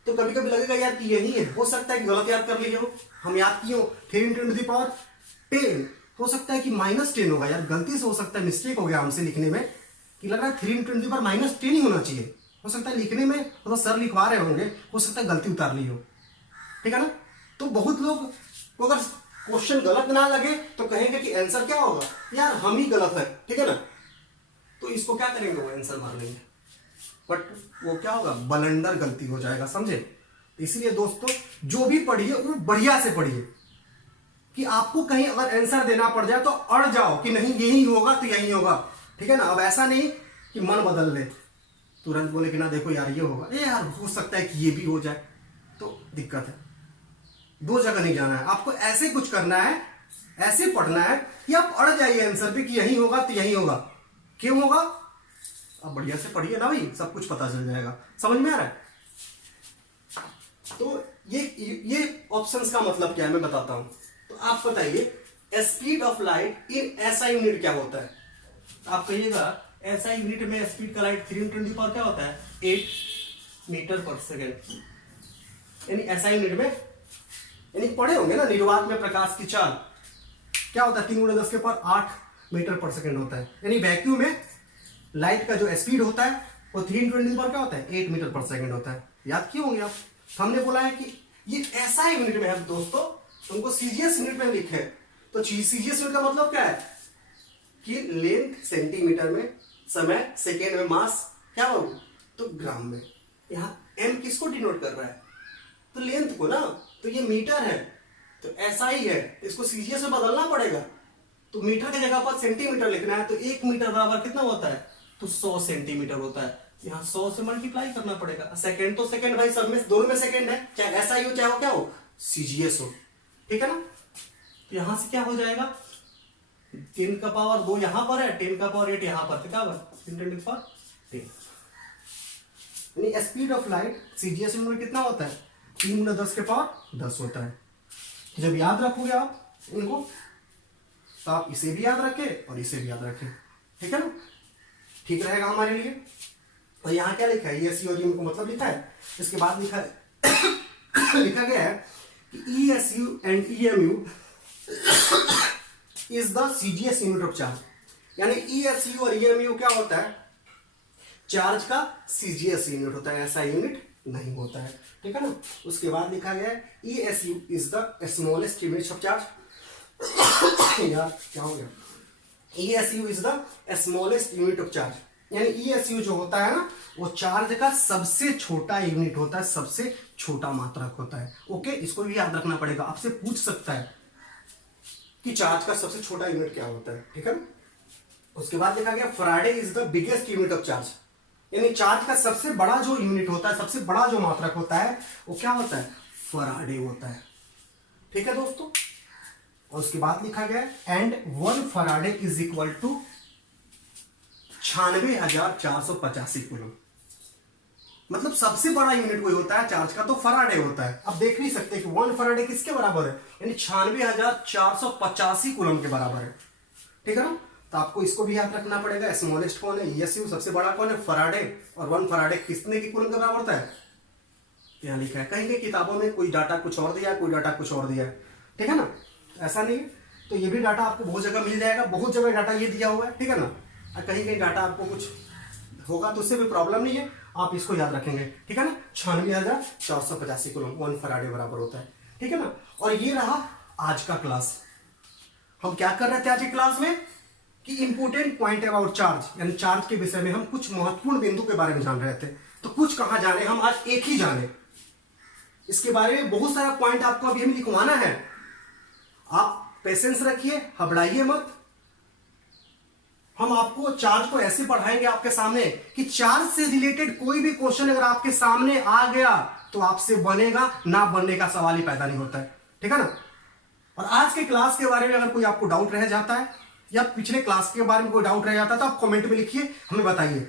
तो कभी कभी लगेगा यार कि यही है, हो सकता है कि गलत याद कर लिए हो, हम याद किए हो 3 × 10, हो सकता है कि -10 होगा यार, गलती से हो सकता है, मिस्टेक हो गया हमसे लिखने में कि लग रहा है 3 × 10⁻10 ही होना चाहिए, हो सकता है लिखने में तो सर लिखवा रहे होंगे, हो सकता है गलती उतार ली हो, ठीक है ना। तो बहुत लोग को अगर क्वेश्चन गलत ना लगे तो कहेंगे कि आंसर क्या होगा यार हम ही गलत है, ठीक है ना। तो इसको क्या करेंगे वो आंसर मान लेंगे, बट वो क्या होगा बलंडर गलती हो जाएगा, समझे। इसलिए दोस्तों जो भी पढ़िए वो बढ़िया से पढ़िए कि आपको कहीं अगर आंसर देना पड़ जाए तो अड़ जाओ कि नहीं यही होगा तो यही होगा, ठीक है ना। अब ऐसा नहीं कि मन बदल ले तुरंत बोले कि ना देखो यार ये होगा, ये यार हो सकता है कि ये भी हो जाए, तो दिक्कत है। 2 जगह नहीं जाना है आपको, ऐसे कुछ करना है, ऐसे पढ़ना है कि आप अड़ जाइए आंसर पे कि यही होगा तो यही होगा, क्यों होगा। अब बढ़िया से पढ़िए ना भाई, सब कुछ पता चल जाएगा, समझ में आ रहा है। तो ये ऑप्शंस का मतलब क्या है मैं बताता हूं। तो आप बताइए speed of light in SI unit क्या होता है, आप कहिएगा एसआई यूनिट में स्पीड का लाइट 3 × 10⁻ क्या होता है 8 मीटर/सेकेंड, यानी एसआई यूनिट में, यानी पढ़े होंगे ना निर्वात में प्रकाश की चाल क्या होता है 3 × 10⁸ मीटर/सेकेंड होता है, यानी वैक्यूम में लाइट का जो स्पीड होता है वो 3 × 10⁻क्या होता है 8 मीटर/सेकेंड होता है। याद किए होंगे आप, हमने बोला है कि ये एसआई यूनिट में है दोस्तों, तुमको सीजीएस यूनिट में लिखे है, तो सीजीएस यूनिट का मतलब क्या है कि लेंथ सेंटीमीटर में, समय सेकेंड में, मास क्या हो तो ग्राम में। यहाँ एम किसको डिनोट कर रहा है तो लेंथ को ना, तो ये मीटर है तो एसआई है, इसको सीजीएस में बदलना पड़ेगा, तो मीटर की जगह पर सेंटीमीटर लिखना है, तो 1 मीटर बराबर कितना होता है तो 100 सेंटीमीटर होता है, यहाँ 100 से मल्टीप्लाई करना पड़ेगा। सेकंड तो सेकंड भाई, सब में दोनों में सेकंड है, चाहे एसआई हो चाहे वो क्या हो सीजीएस हो, ठीक है ना। तो यहां से क्या हो जाएगा 10⁻2 यहां पर है, 10⁻8 यहां पर, क्या होगा 10⁻10। स्पीड ऑफ लाइट सीजीएस में कितना होता है 3 × 10⁻10 होता है, जब याद रखोगे आप इनको तो आप इसे भी याद रखें और इसे भी याद रखें, ठीक है ना, ठीक रहेगा हमारे लिए। और यहाँ क्या लिखा है, ESU और EMU को मतलब लिखा है। इसके बाद लिखा है लिखा गया है कि ESU and EMU is the CGS unit of charge, यानी ESU और EMU क्या होता है, चार्ज का CGS यूनिट होता है, ऐसा यूनिट नहीं होता है, ठीक है ना। उसके बाद लिखा गया है ESU is the smallest unit of charge यार क्या हो गया, ESU is the smallest unit of charge, यानी ESU जो होता है ना वो चार्ज का सबसे छोटा यूनिट होता है, सबसे छोटा मात्रक होता है। ओके, इसको भी याद रखना पड़ेगा, आपसे पूछ सकता है कि चार्ज का सबसे छोटा यूनिट क्या होता है, ठीक है ना। उसके बाद लिखा गया Faraday is the biggest unit of charge, यानी चार्ज का सबसे बड़ा जो यूनिट होता है, सबसे बड़ा जो मात्रक होता है वो क्या होता है, फैराडे होता है, ठीक है दोस्तों। और उसके बाद लिखा गया and 1 Faraday is equal to 96,485 coulomb, मतलब सबसे बड़ा यूनिट कोई होता है चार्ज का तो फैराडे होता है। अब देख नहीं सकते कि 1 फैराडे किसके बराबर है, यानी 96,485 कूलम के बराबर है, ठीक है ना। तो आपको इसको भी याद रखना पड़ेगा, स्मॉलेस्ट कौन है, ESU, सबसे बड़ा कौन है, फैराडे, और 1 फैराडे कितने की कूलम के बराबर होता है, यहाँ लिखा है। कहीं किताबों में कोई डाटा कुछ और दिया है, कोई डाटा कुछ और दिया है, ठीक है ना, ऐसा नहीं है। तो ये भी डाटा आपको बहुत जगह मिल जाएगा, बहुत जगह डाटा ये दिया हुआ है, ठीक है ना। कहीं कहीं डाटा आपको कुछ होगा तो उससे कोई प्रॉब्लम नहीं है, आप इसको याद रखेंगे, ठीक है ना। 96,485 कूलम 1 फैराडे बराबर होता है, ठीक है ना। और ये रहा आज का क्लास। हम क्या कर रहे थे आज की क्लास में कि इंपोर्टेंट पॉइंट अबाउट चार्ज, यानी चार्ज के विषय में हम कुछ महत्वपूर्ण बिंदु के बारे में जान रहे थे। तो कुछ कहां जाने, हम आज एक ही जाने, इसके बारे में बहुत सारा पॉइंट आपको अभी हमें लिखवाना है। आप पेशेंस रखिए, घबराइए मत। हम आपको चार्ज को ऐसे पढ़ाएंगे आपके सामने कि चार्ज से रिलेटेड कोई भी क्वेश्चन अगर आपके सामने आ गया तो आपसे बनेगा, ना बनने का सवाल ही पैदा नहीं होता है, ठीक है ना। और आज के क्लास के बारे में अगर कोई आपको डाउट रह जाता है या पिछले क्लास के बारे में कोई डाउट रह जाता है तो आप कमेंट में लिखिए, हमें बताइए,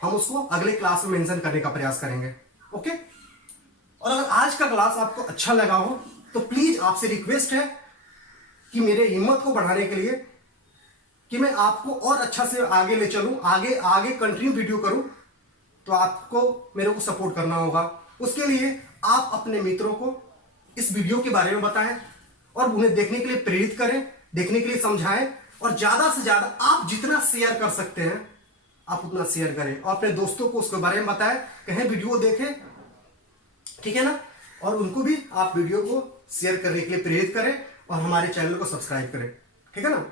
हम उसको अगले क्लास में मेंशन करने का प्रयास करेंगे, ओके। और अगर आज का क्लास आपको अच्छा लगा हो तो प्लीज आपसे रिक्वेस्ट है कि मेरे हिम्मत को बढ़ाने के लिए कि मैं आपको और अच्छा से आगे ले चलूं, आगे आगे कंटिन्यू वीडियो करूं, तो आपको मेरे को सपोर्ट करना होगा। उसके लिए आप अपने मित्रों को इस वीडियो के बारे में बताएं और उन्हें देखने के लिए प्रेरित करें, देखने के लिए समझाएं, और ज्यादा से ज्यादा आप जितना शेयर कर सकते हैं आप उतना शेयर करें और अपने दोस्तों को उसके बारे में बताएं, कहें वीडियो देखें, ठीक है ना। और उनको भी आप वीडियो को शेयर करने के लिए प्रेरित करें और हमारे चैनल को सब्सक्राइब करें, ठीक है ना।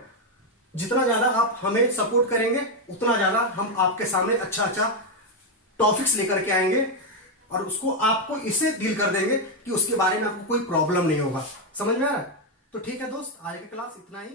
जितना ज्यादा आप हमें सपोर्ट करेंगे उतना ज्यादा हम आपके सामने अच्छा अच्छा टॉपिक्स लेकर के आएंगे और उसको आपको इसे डील कर देंगे कि उसके बारे में आपको कोई प्रॉब्लम नहीं होगा। समझ में आ रहा है? तो ठीक है दोस्त, आज की क्लास इतना ही।